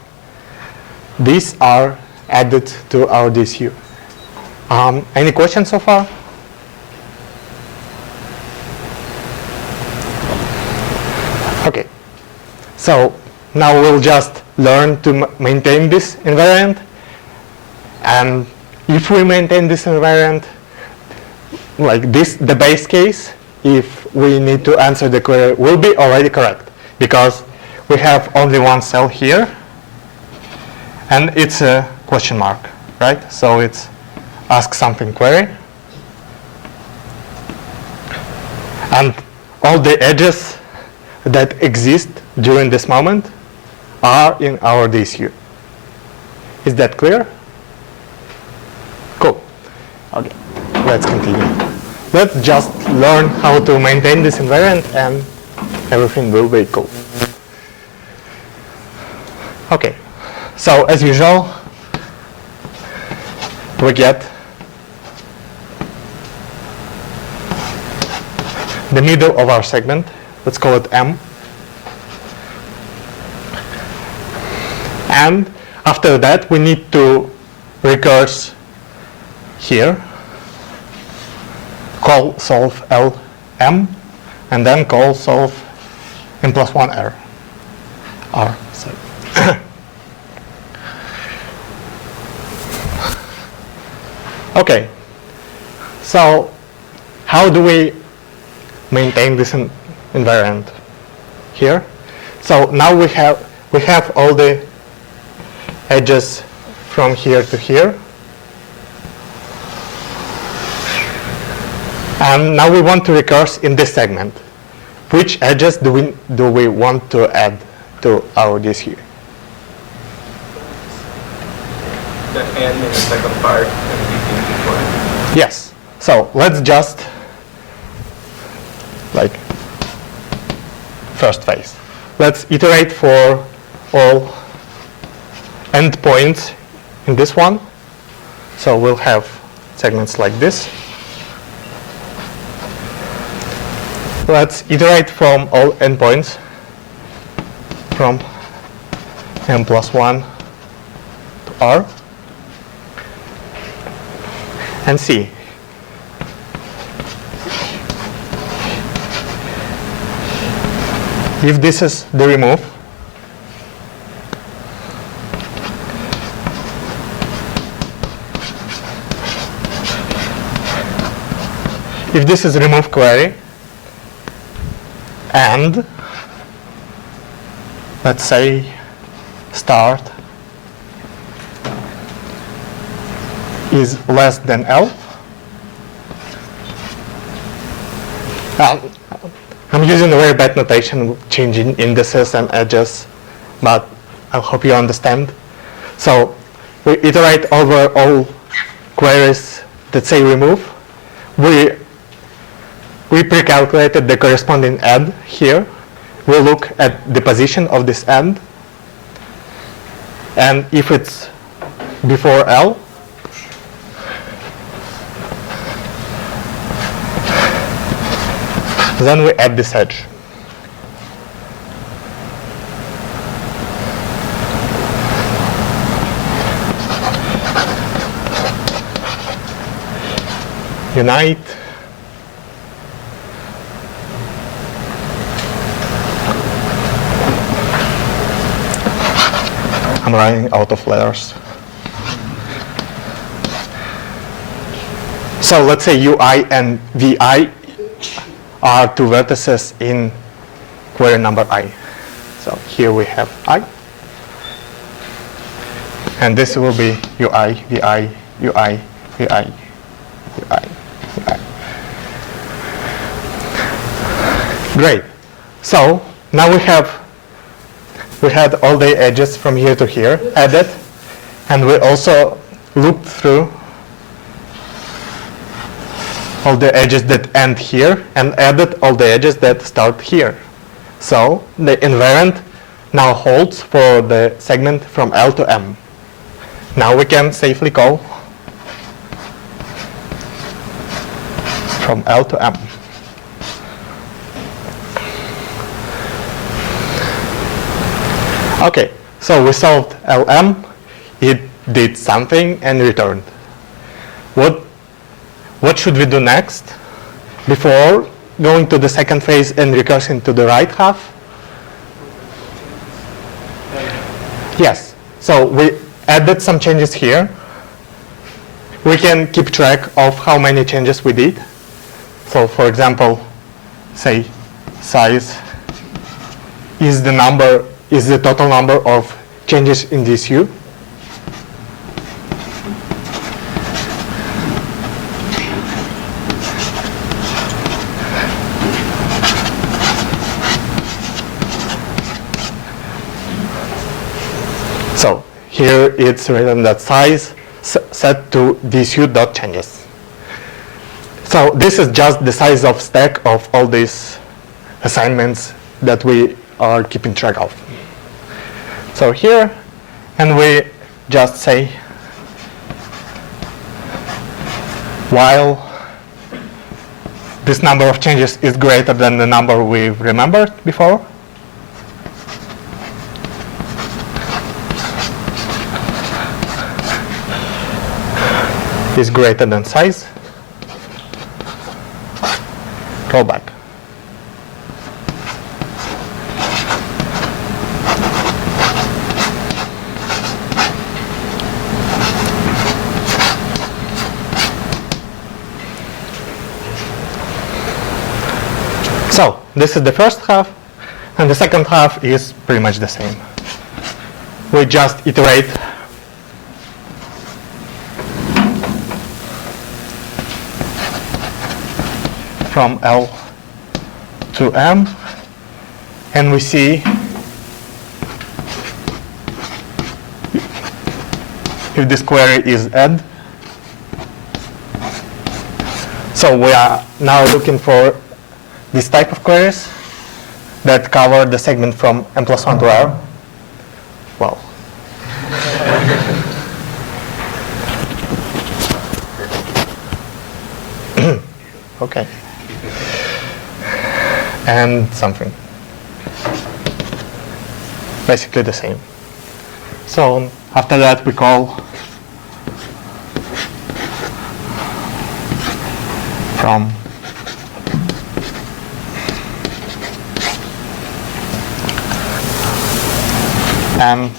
these are added to our DSU. Any questions so far? Okay, so now we'll just learn to maintain this invariant, and if we maintain this invariant like this, the base case, if we need to answer the query will be already correct, because we have only one cell here, and it's a question mark, right? So it's ask something query. And all the edges that exist during this moment are in our DSU. Is that clear? Cool. Okay, let's continue. Let's just learn how to maintain this environment and everything will be cool. Okay, so as usual, we get the middle of our segment. Let's call it M. And after that, we need to recurse here, call solve LM, and then call solve n plus 1 R. Sorry. Okay, so how do we maintain this environment here? So now we have all the edges from here to here, and now we want to recurse in this segment. Which edges do we want to add to our DSU? The end in the second part and the beginning before. Yes. So let's just like first phase. Let's iterate for all endpoints in this one. So we'll have segments like this. Let's iterate from all endpoints from m plus 1 to R and see if this is the remove. If this is remove query, and let's say start is less than L. I'm using a very bad notation, changing indices and edges, but I hope you understand. So we iterate over all queries that say remove. We pre-calculated the corresponding add here. We look at the position of this add, and if it's before L, then we add this edge. Unite. I'm running out of letters. So let's say UI and VI are two vertices in query number I. So here we have I. And this will be UI, VI, UI, VI, UI, VI. Great. So now we had all the edges from here to here added, and we also looked through all the edges that end here and added all the edges that start here. So the invariant now holds for the segment from L to M. Now we can safely call from L to M. Okay, so we solved LM, it did something and returned. What should we do next before going to the second phase and recursing to the right half? Yes, so we added some changes here. We can keep track of how many changes we did. So for example, say size is the total number of changes in this U. So here it's written that size set to this U dot changes. So this is just the size of stack of all these assignments that we are keeping track of. So here, and we just say while this number of changes is greater than the number we've remembered before, is greater than size, roll back. So this is the first half, and the second half is pretty much the same. We just iterate from L to M, and we see if this query is add. So we are now looking for this type of queries that cover the segment from M+1 to R. Well, okay. And something. Basically the same. So after that we call from and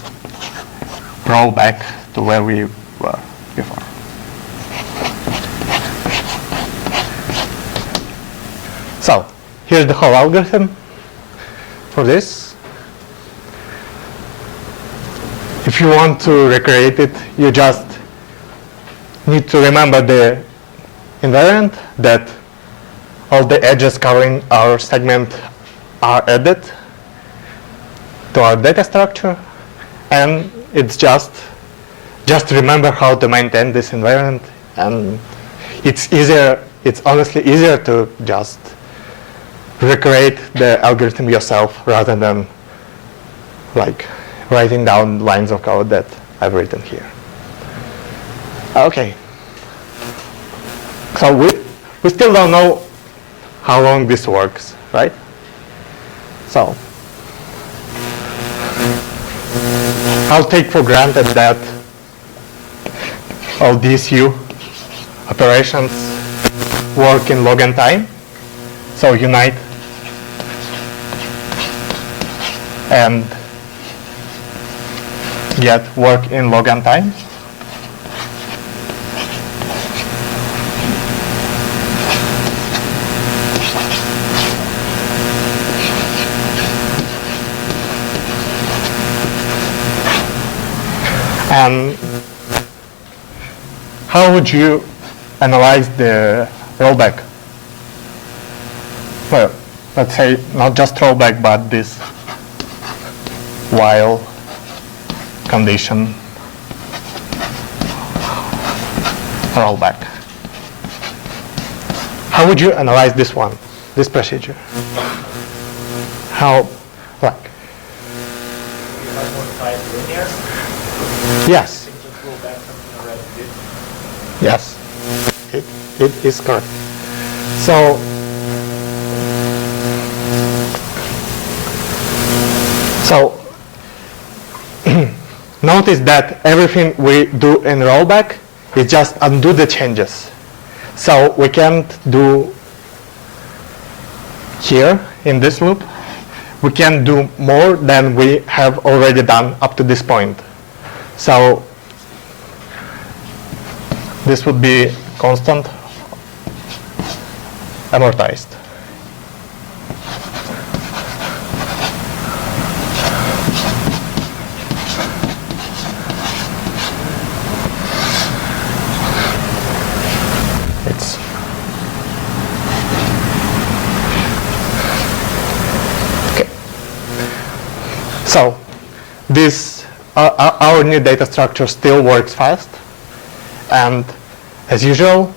roll back to where we were before. So here's the whole algorithm for this. If you want to recreate it, you just need to remember the invariant that all the edges covering our segment are added to our data structure, and it's just remember how to maintain this invariant, and it's easier. It's honestly easier to just recreate the algorithm yourself rather than like writing down lines of code that I've written here. Okay. So we still don't know how long this works, right? So I'll take for granted that all these U operations work in log n time. So unite and get work in log n time. And how would you analyze the rollback? Well, let's say not just rollback, but this while condition rollback. How would you analyze this one, this procedure? How, like? Yes. Yes, it is correct. So notice that everything we do in rollback is just undo the changes. So we can't do here in this loop, we can do more than we have already done up to this point. So this would be constant amortized. So this our new data structure still works fast, and as usual,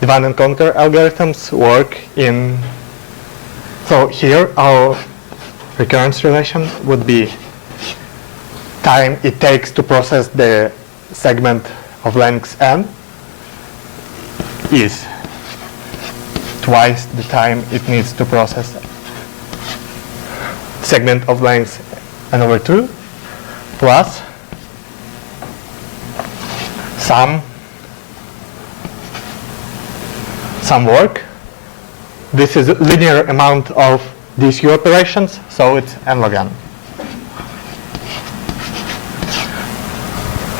divide and conquer algorithms work in. So here our recurrence relation would be time it takes to process the segment of length n is twice the time it needs to process segment of length n over 2 plus some work. This is a linear amount of these U operations, so it's n log n.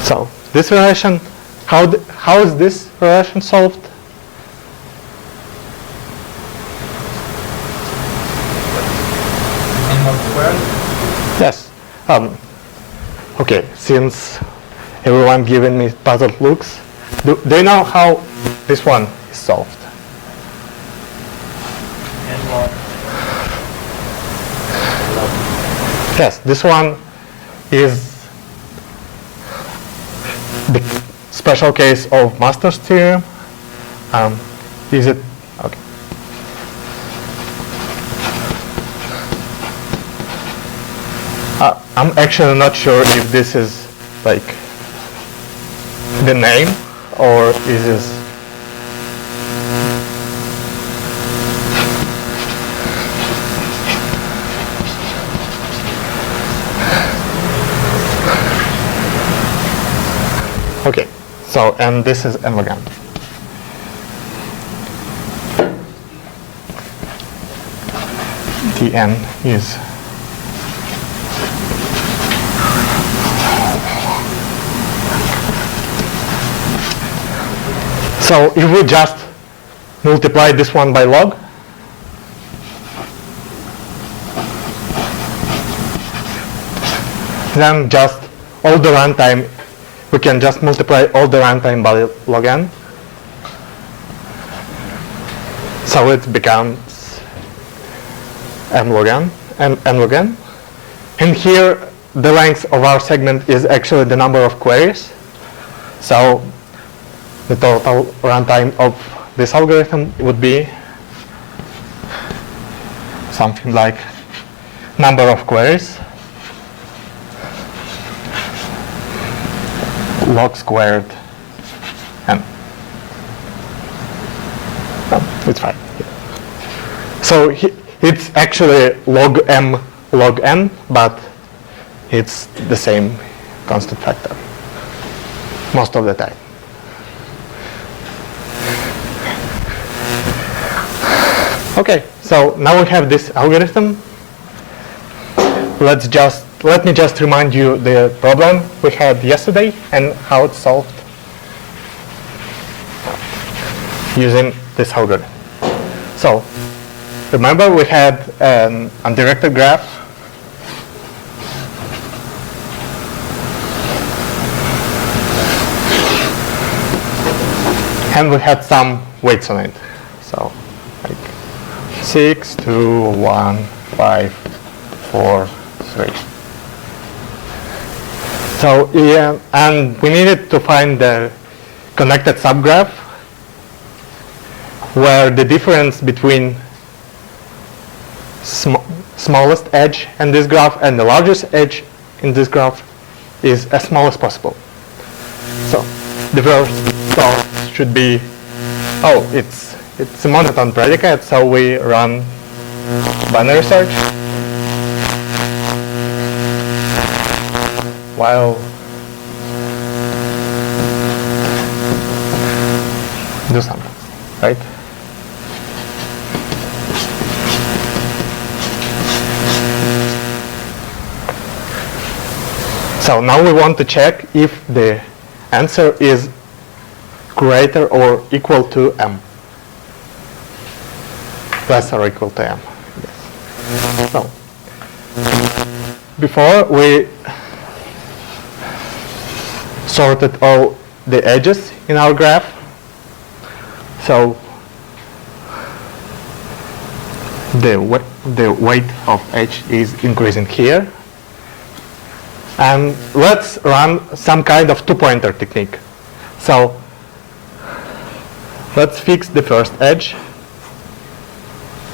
So this relation, how is this relation solved? Yes. Okay, since everyone giving me puzzled looks, do you know how this one is solved? Yes, this one is the special case of Master's theorem. Is it? Okay. I'm actually not sure if this is like the name or is this. Okay, so and this is n log n. The n is so if we just multiply this one by log, then just all the runtime, we can just multiply all the runtime by log n. So it becomes m log n and n log n. And here the length of our segment is actually the number of queries. So the total runtime of this algorithm would be something like number of queries log squared n. Oh, it's fine. So it's actually log m log n, but it's the same constant factor most of the time. Okay, so now we have this algorithm. Let me just remind you the problem we had yesterday and how it's solved using this algorithm. So remember we had an undirected graph. And we had some weights on it. So like 6, 2, 1, 5, 4, 3. So yeah, and we needed to find the connected subgraph where the difference between smallest edge in this graph and the largest edge in this graph is as small as possible. So the first thought should be, oh, it's a monotone predicate, so we run binary search. While do something, right? So now we want to check if the answer is greater or equal to m. Less or equal to m. Yes. So before we sorted all the edges in our graph. So the weight of h is increasing here. And let's run some kind of two-pointer technique. So let's fix the first edge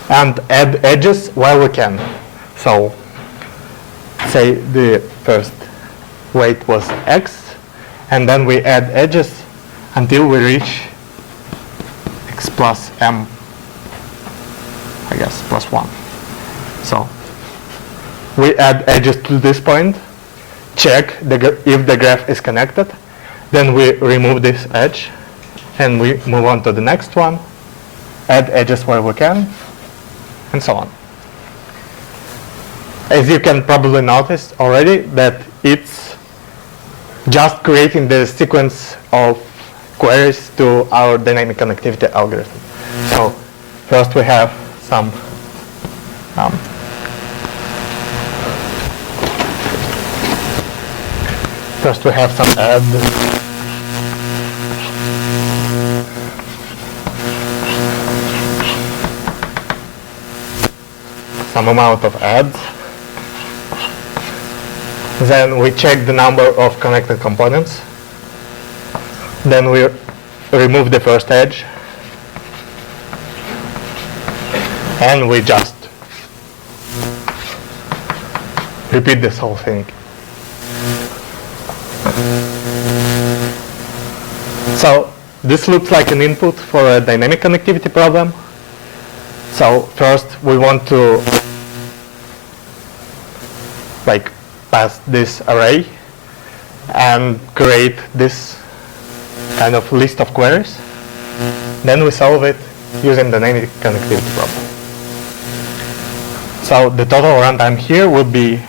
and add edges while we can. So say the first weight was x, and then we add edges until we reach x plus m, I guess, plus 1. So we add edges to this point, check if the graph is connected, then we remove this edge, and we move on to the next one, add edges where we can, and so on. As you can probably notice already, that it's just creating the sequence of queries to our dynamic connectivity algorithm. So first we have some add. Some amount of adds. Then we check the number of connected components. Then we remove the first edge. And we just repeat this whole thing. So this looks like an input for a dynamic connectivity problem. So first we want to pass this array and create this kind of list of queries. Then we solve it using dynamic connectivity problem. So the total runtime here would be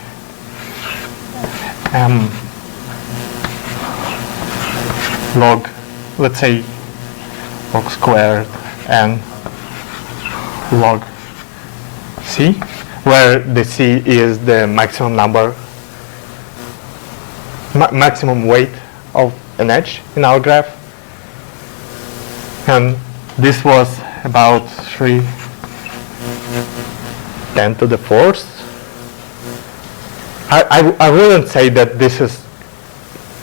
log, let's say, log squared and log c, where the c is the maximum number, maximum weight of an edge in our graph. And this was about 10 to the 4th. I wouldn't say that this is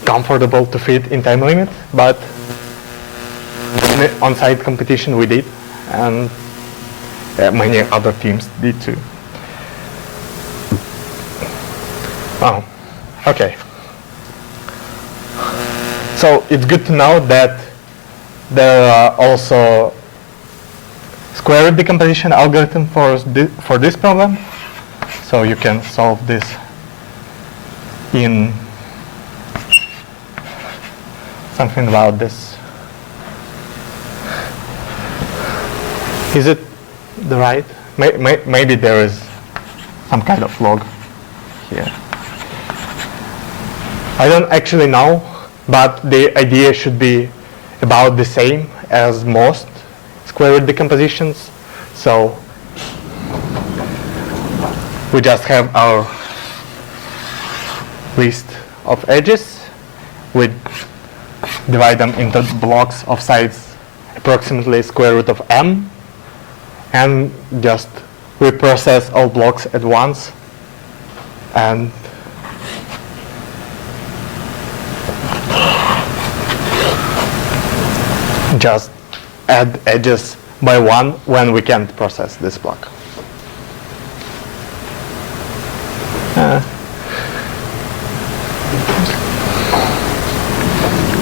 comfortable to fit in time limit, but in the on-site competition we did, and many other teams did too. Oh, okay. So it's good to know that there are also square root decomposition algorithm for this problem. So you can solve this in something about this. Is it the right? Maybe there is some kind of log here. I don't actually know, but the idea should be about the same as most square root decompositions. So we just have our list of edges. We divide them into blocks of size approximately square root of m, and just we process all blocks at once and just add edges by one when we can't process this block.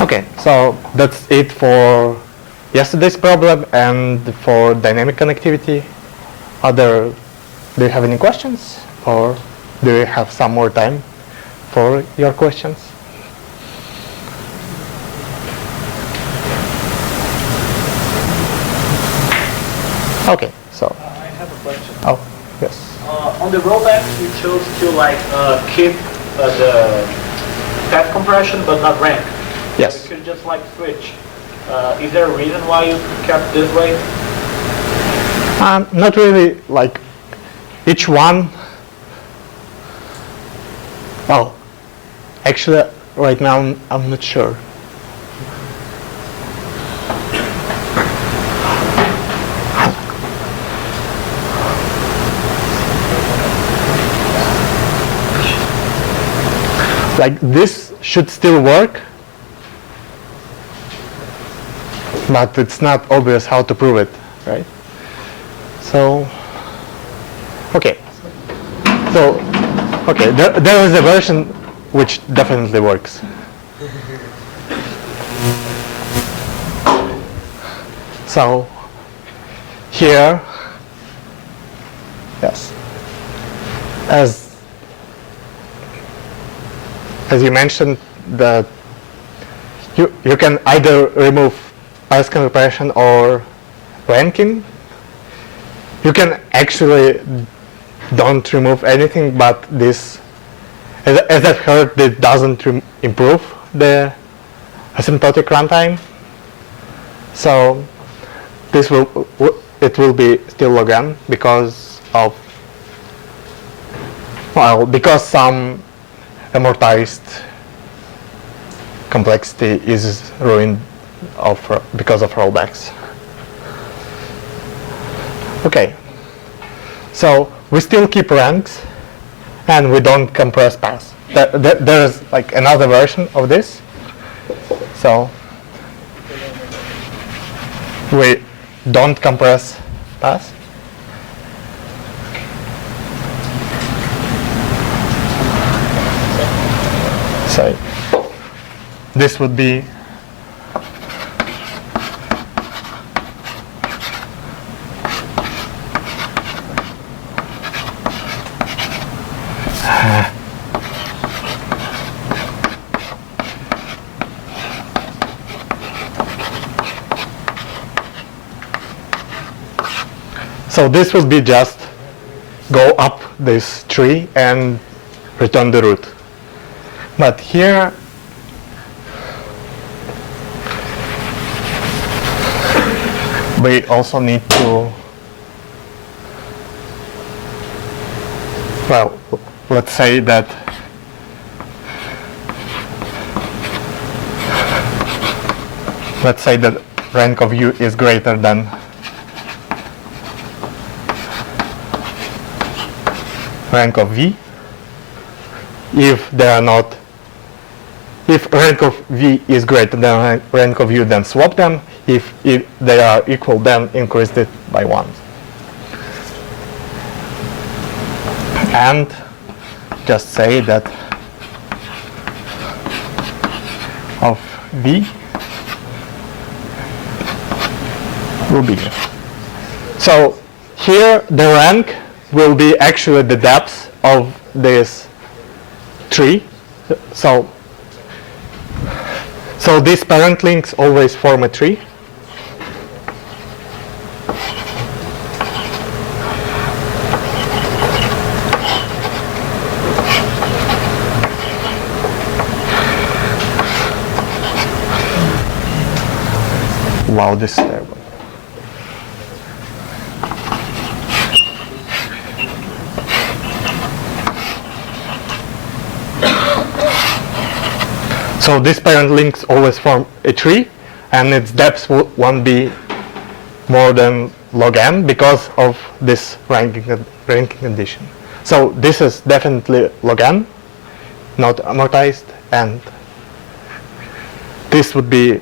Okay, so that's it for yesterday's problem and for dynamic connectivity. Do you have any questions, or do you have some more time for your questions? Okay, so. I have a question. Oh, yes. On the rollback, you chose to keep the path compression but not rank. Yes. You could just switch. Is there a reason why you kept this way? Not really. Each one. Oh, actually, right now I'm not sure. Like this should still work, but it's not obvious how to prove it, right? So, okay. So, okay, there is a version which definitely works. So, here, yes, as you mentioned, that you can either remove path compression or ranking. You can actually don't remove anything, but this, as I've heard, it doesn't improve the asymptotic runtime. So this it will be still log n because of, well, because some amortized complexity is ruined because of rollbacks. Okay, so we still keep ranks and we don't compress paths. There is like another version of this. So we don't compress paths. So this would be so this would be just go up this tree and return the root. But here we also need to, well, let's say that rank of u is greater than rank of v. If rank of v is greater than rank of u, then swap them. If they are equal, then increase it by 1. And just say that of v will be. So here the rank will be actually the depth of this tree. So these parent links always form a tree. Wow, this is terrible. So these parent links always form a tree, and its depth won't be more than log n because of this ranking condition. So this is definitely log n, not amortized, and this would be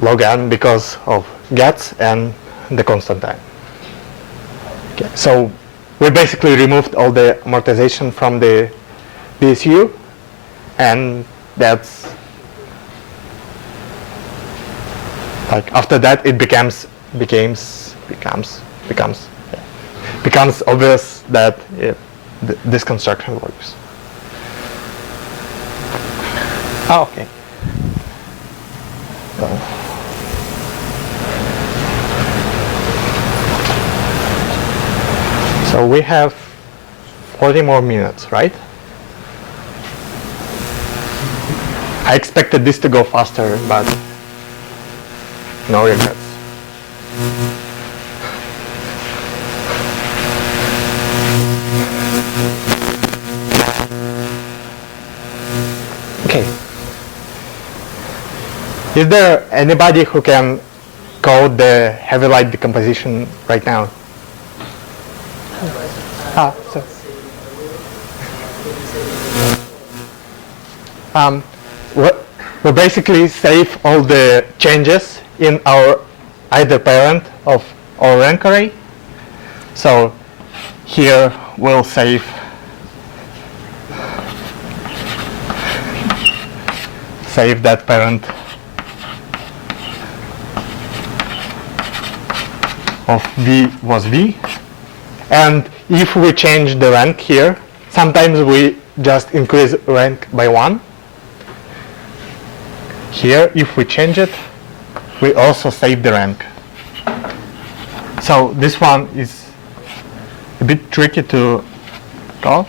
log n because of gets and the constant time. Okay, so we basically removed all the amortization from the BSU, and that's like after that it becomes obvious that this construction works. Oh, okay. So we have 40 more minutes, right? I expected this to go faster, but no regrets. Okay. Is there anybody who can code the heavy light decomposition right now? we basically save all the changes in our either parent of our rank array. So here we'll save that parent of V was V. And if we change the rank here, sometimes we just increase rank by 1. Here, if we change it, we also save the rank. So this one is a bit tricky to code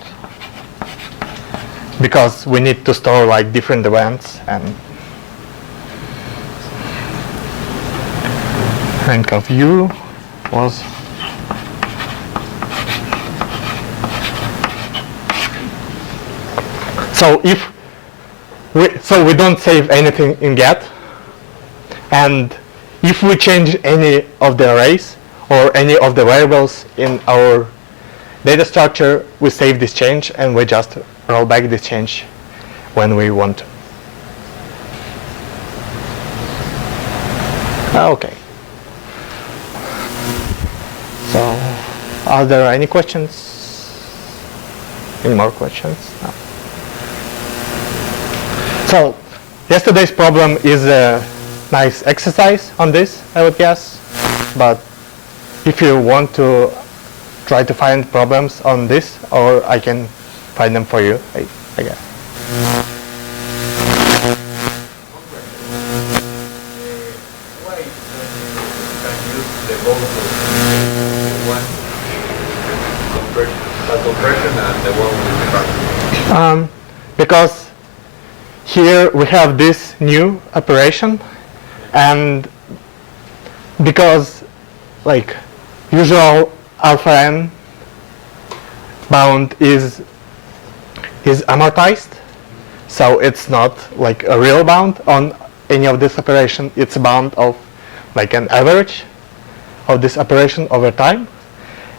because we need to store like different events, and rank of U was so we don't save anything in get, and if we change any of the arrays or any of the variables in our data structure, we save this change and we just roll back this change when we want to. Okay. So, are there any questions? Any more questions? No. So, yesterday's problem is a nice exercise on this, I would guess. But if you want to try to find problems on this, or I can find them for you, I guess. Why can use the both one compression and the one with the back? Because here we have this new operation, and because like usual alpha n bound is amortized, so it's not like a real bound on any of this operation. It's a bound of like an average of this operation over time,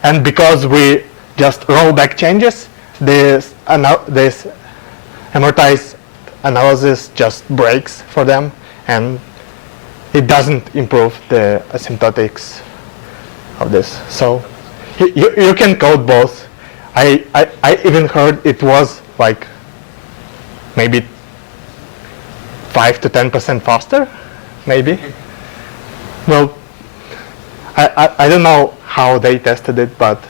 and because we just roll back changes, this amortized analysis just breaks for them, and it doesn't improve the asymptotics of this. So you can code both. I even heard it was like maybe 5 to 10% faster, maybe. Well, I don't know how they tested it, but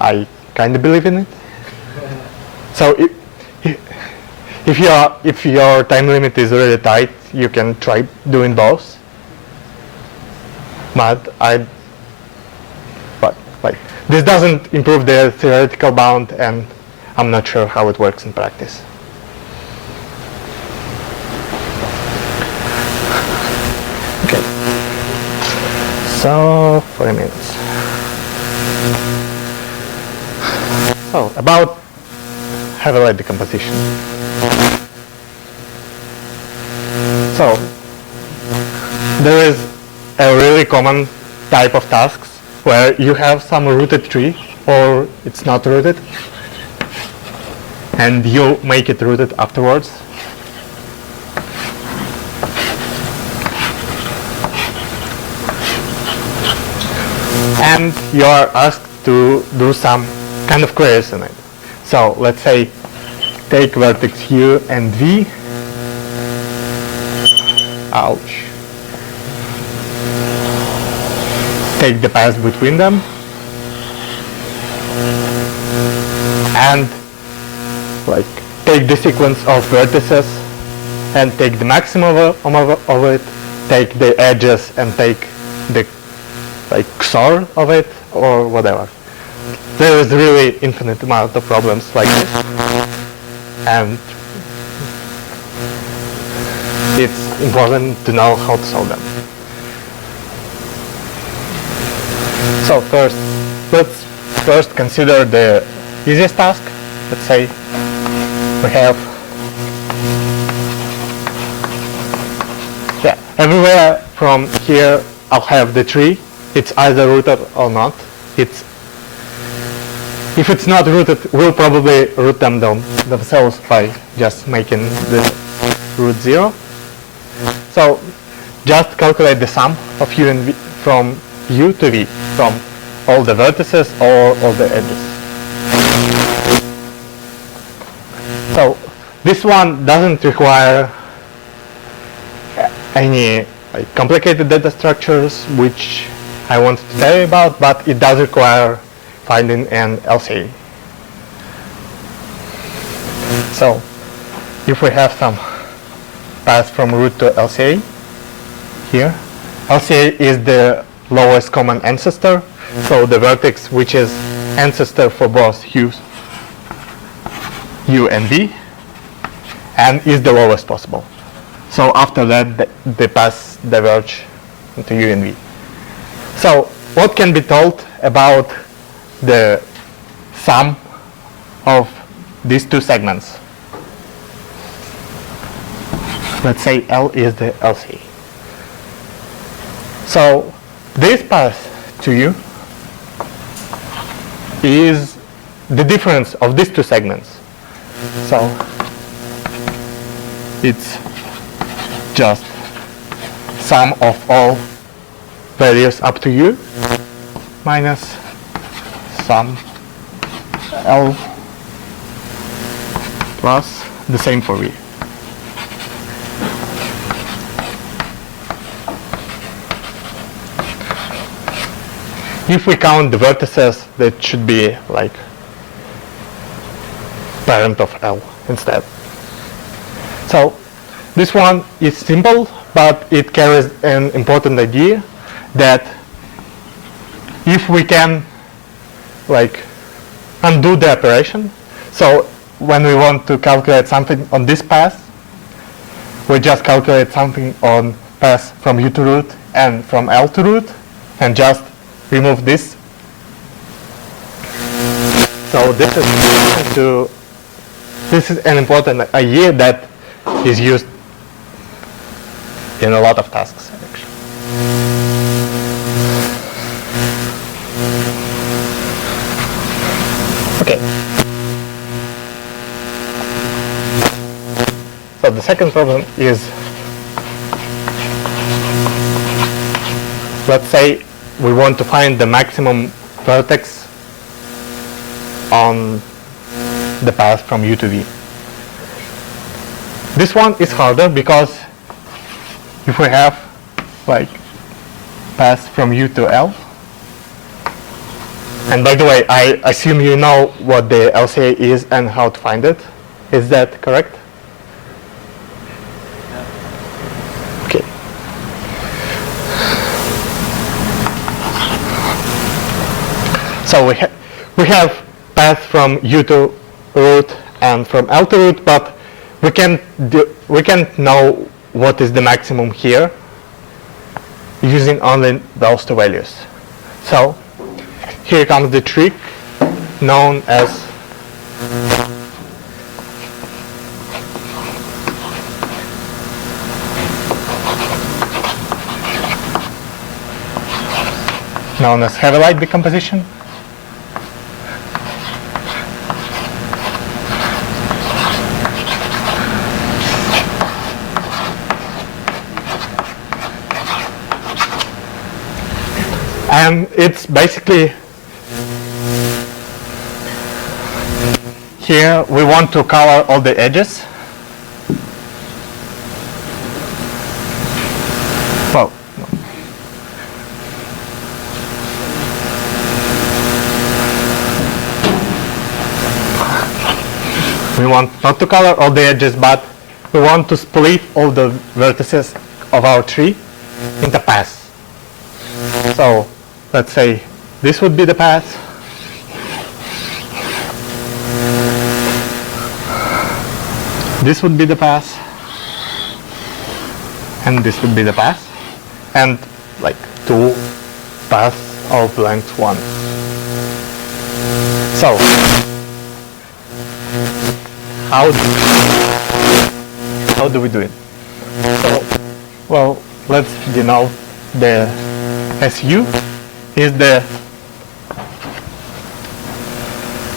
I kind of believe in it. So if your time limit is really tight, you can try doing both. But like this doesn't improve the theoretical bound, and I'm not sure how it works in practice. Okay. So 40 minutes. So about heavy decomposition. So there is a really common type of tasks where you have some rooted tree, or it's not rooted, and you make it rooted afterwards. And you are asked to do some kind of queries in it. So let's say take vertex U and V. Ouch. Take the path between them, and like take the sequence of vertices and take the maximum of it, take the edges and take the like XOR of it, or whatever. There is really infinite amount of problems like this, and it's important to know how to solve them. So let's first consider the easiest task. Let's say we have everywhere from here I'll have the tree. It's either rooted or not. If it's not rooted, we'll probably root them themselves by just making the root 0. So just calculate the sum of u and v from u to v, from all the vertices or all the edges. So this one doesn't require any complicated data structures, which I wanted to tell you about, but it does require finding an LCA. So if we have some path from root to LCA here, LCA is the lowest common ancestor, so the vertex which is ancestor for both u and v, and is the lowest possible. So after that, the paths diverge into u and v. So what can be told about the sum of these two segments? Let's say L is the LC. So this path to u is the difference of these two segments. So it's just sum of all values up to u minus sum L plus the same for v. If we count the vertices, that should be like parent of L instead. So this one is simple, but it carries an important idea that if we can like undo the operation, so when we want to calculate something on this path, we just calculate something on path from u to root and from L to root, and just remove this. So this is an important idea that is used in a lot of tasks, actually. Okay. So the second problem is, let's say we want to find the maximum vertex on the path from u to v. This one is harder because if we have like path from u to L, and by the way, I assume you know what the LCA is and how to find it. Is that correct? Okay. So we have path from u to root and from L to root, but we can't know what is the maximum here using only those two values. So here comes the trick known as heavy light decomposition. And it's basically, here we want to color all the edges. Well, no. We want not to color all the edges, but we want to split all the vertices of our tree into paths. So let's say this would be the path. This would be the path. And this would be the path. And like two paths of length 1. So how do we do it? So, well, let's denote the SU is the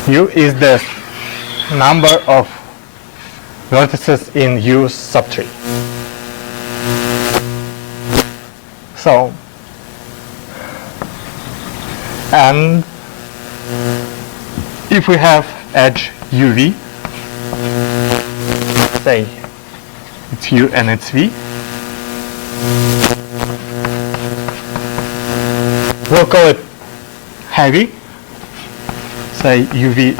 U is the number of vertices in U subtree. So, and if we have edge UV, say it's U and it's V, we'll call it heavy, say UV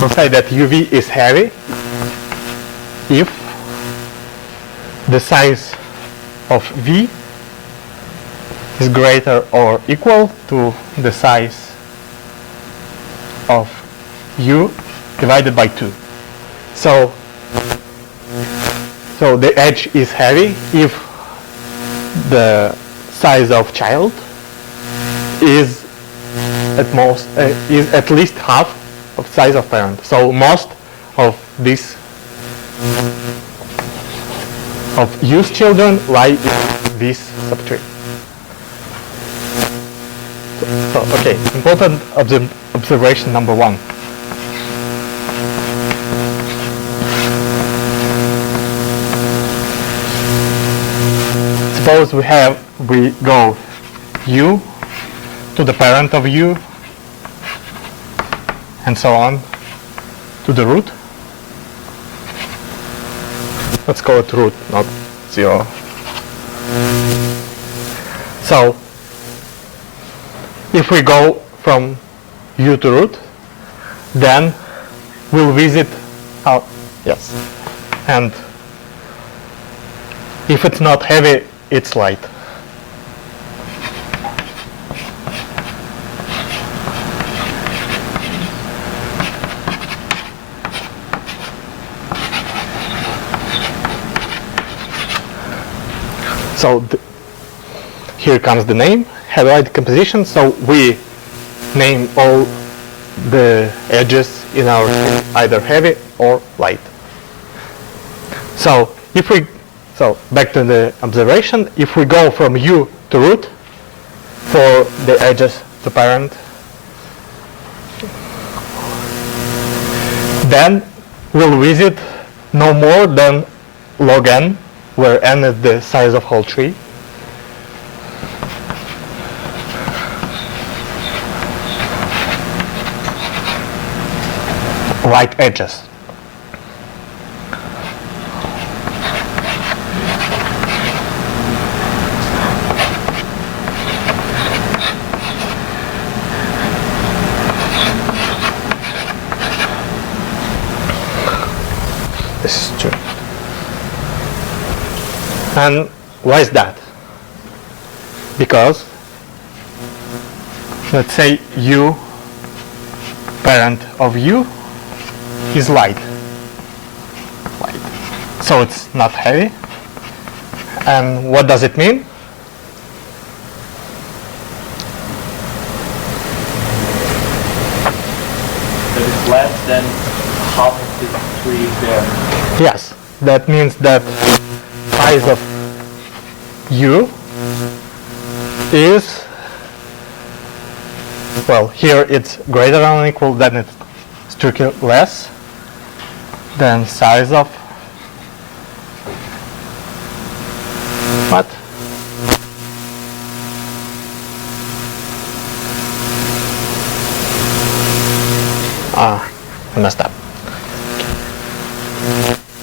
we'll say that UV is heavy if the size of V is greater or equal to the size of U divided by 2. So the edge is heavy if the size of child is at least half of size of parent. So most of these of U's children lie in this subtree. So okay, important observation number 1. Suppose we go U to the parent of U and so on to the root. Let's call it root, not 0. So if we go from U to root, then we'll visit out, yes, and if it's not heavy, it's light. So here comes the name, halide composition. So we name all the edges in our either heavy or light. So back to the observation, if we go from U to root for the edges to parent, then we'll visit no more than log n, where n is the size of whole tree. Light edges. This is true. And why is that? Because let's say U, parent of U, is light. So it's not heavy. And what does it mean? That it's less than half of the tree there. Yes, that means that size of U is, well, here it's greater than or equal, then it's strictly less than size of what? I messed up.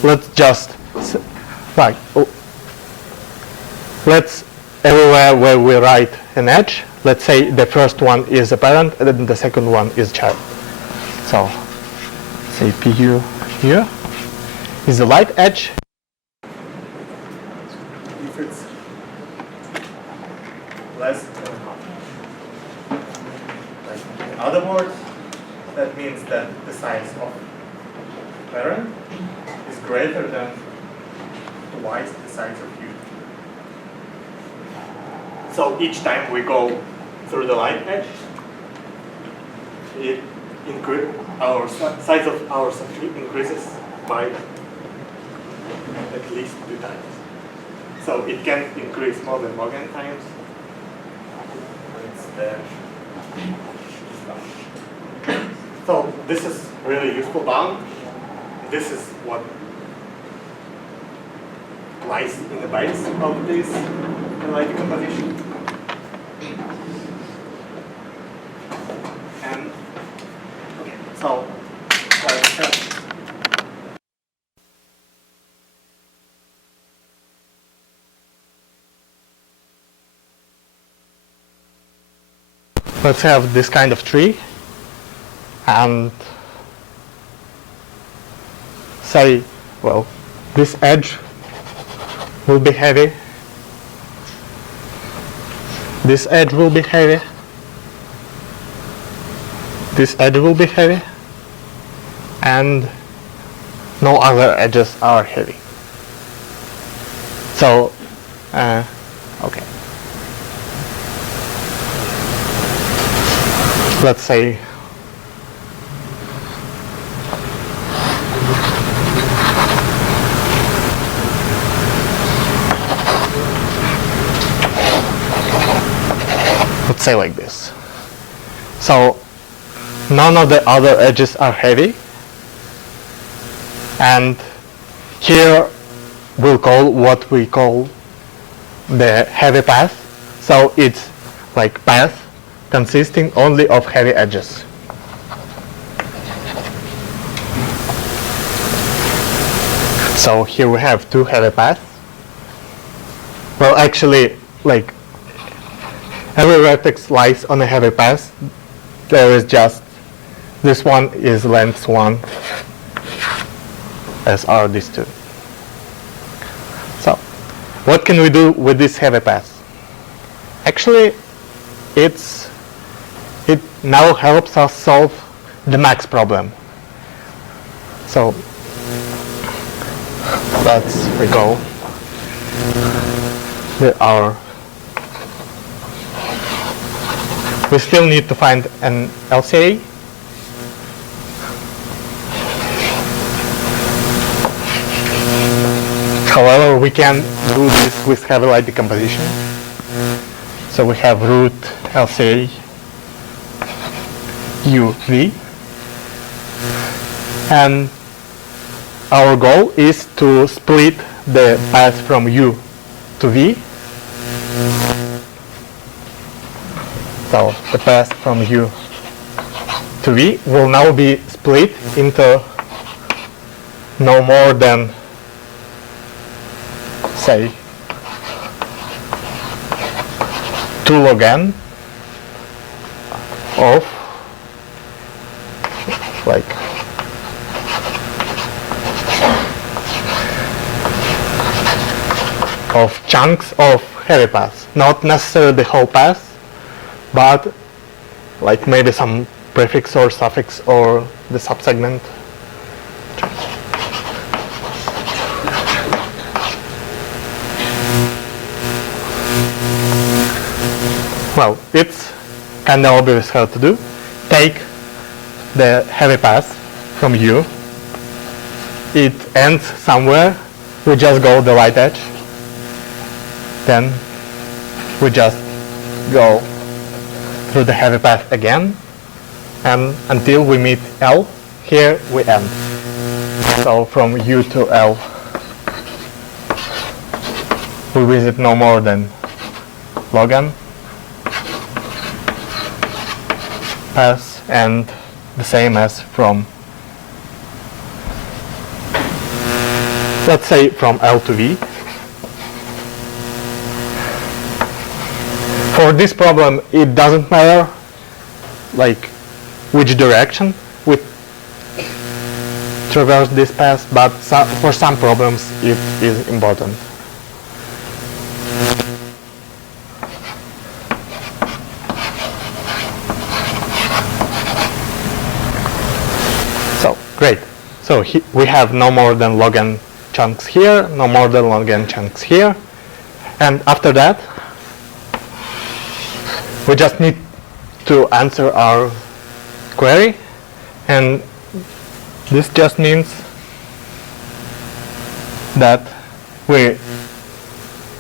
Let's just let's everywhere where we write an edge, let's say the first one is a parent and then the second one is child. So say PU here is the light edge. If it's less than half. Like, in other words, that means that the size of parent is greater than twice the size of U. So each time we go through the light edge, our size of our subtree increases by at least 2 times. So it can increase more than log n times. It's there. So this is really useful bound. This is what lies in the bytes of this analytic composition. And okay, so let's have this kind of tree and say, well, this edge will be heavy, this edge will be heavy, this edge will be heavy, and no other edges are heavy. So, okay. Let's say like this. So none of the other edges are heavy, and here we'll call what we call the heavy path. So it's like path consisting only of heavy edges. So here we have two heavy paths. Well, actually, like every vertex lies on a heavy path. There is just this one is length 1, as are these two. So what can we do with this heavy path? Actually, it now helps us solve the max problem. So let's recall we still need to find an LCA. However, we can do this with heavy light decomposition. So we have root LCA UV, and our goal is to split the path from U to V. So the path from U to V will now be split into no more than, say, 2 log n of like of chunks of heavy paths, not necessarily the whole path, but like maybe some prefix or suffix or the subsegment. Well, it's kind of obvious how to do. Take the heavy path from U. It ends somewhere. We just go the right edge. Then we just go through the heavy path again, and until we meet L, here we end. So from U to L, we visit no more than log n path, and the same as from, let's say, from L to V. For this problem, it doesn't matter like which direction we traverse this path, but for some problems it is important. So great. So we have no more than log n chunks here, no more than log n chunks here, and after that we just need to answer our query, and this just means that we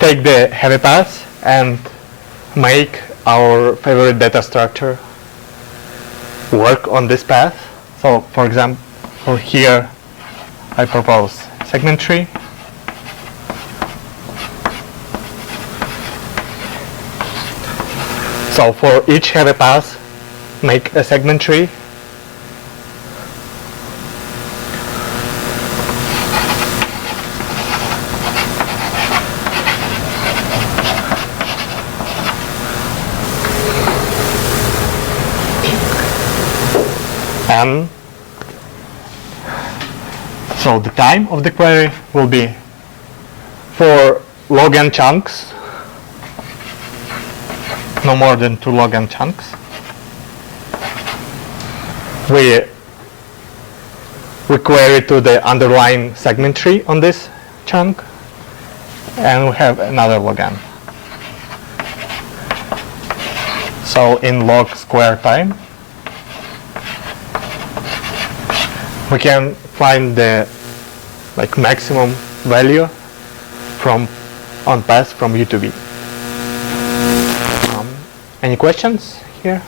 take the heavy path and make our favorite data structure work on this path. So for example, for here I propose segment tree. So for each heavy path, make a segment tree. And so the time of the query will be for log n chunks, no more than 2 log n chunks. We query to the underlying segment tree on this chunk, and we have another log n. So in log square time, we can find the maximum value from on path from U to V. Any questions here?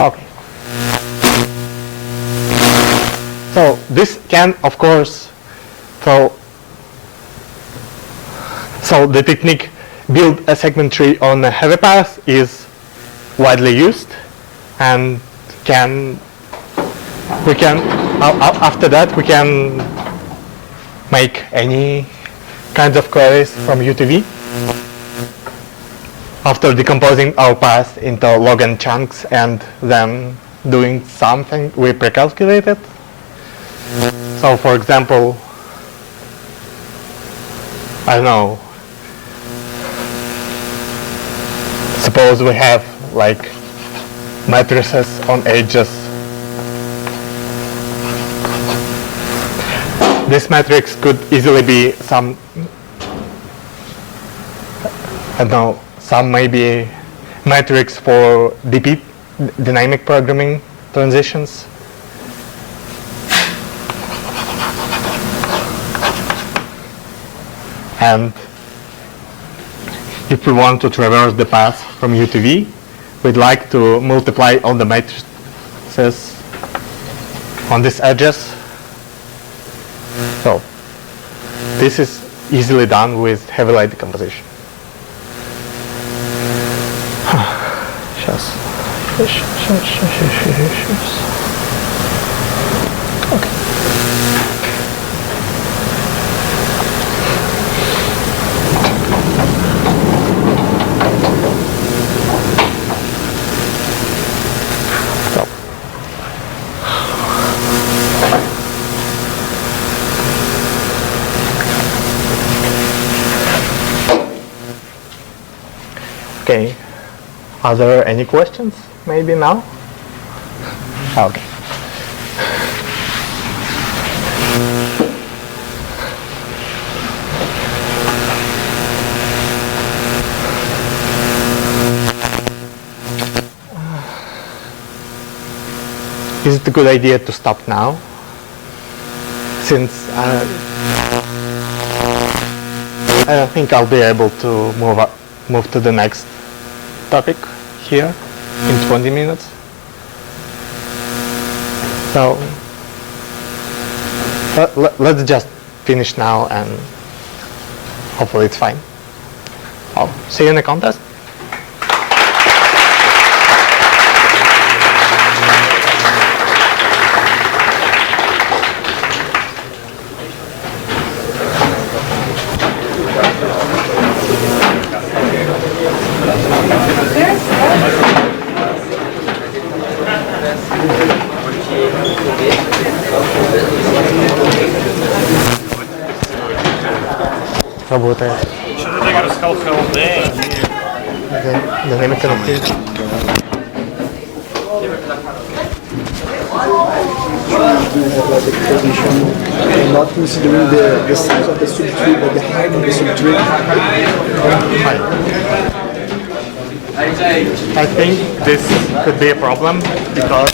Okay. So this can, of course, so the technique build a segment tree on a heavy path is widely used, and after that we can make any kinds of queries from U to V after decomposing our path into log n chunks and then doing something we pre-calculated. So for example, I don't know, suppose we have matrices on edges. This matrix could easily be some, I don't know, some maybe matrix for DP, dynamic programming transitions. And if we want to traverse the path from U to V, we'd like to multiply all the matrices on these edges. So this is easily done with heavy light decomposition. Okay, are there any questions maybe now? Okay. Is it a good idea to stop now? Since I don't think I'll be able to move to the next topic here in 20 minutes. So let's just finish now and hopefully it's fine. I'll see you in the contest. Работает. Что-то ты рассказал холодный. Dynamic connectivity. Not considering the size of the subtree, but the height of the subtree. I think this could be a problem because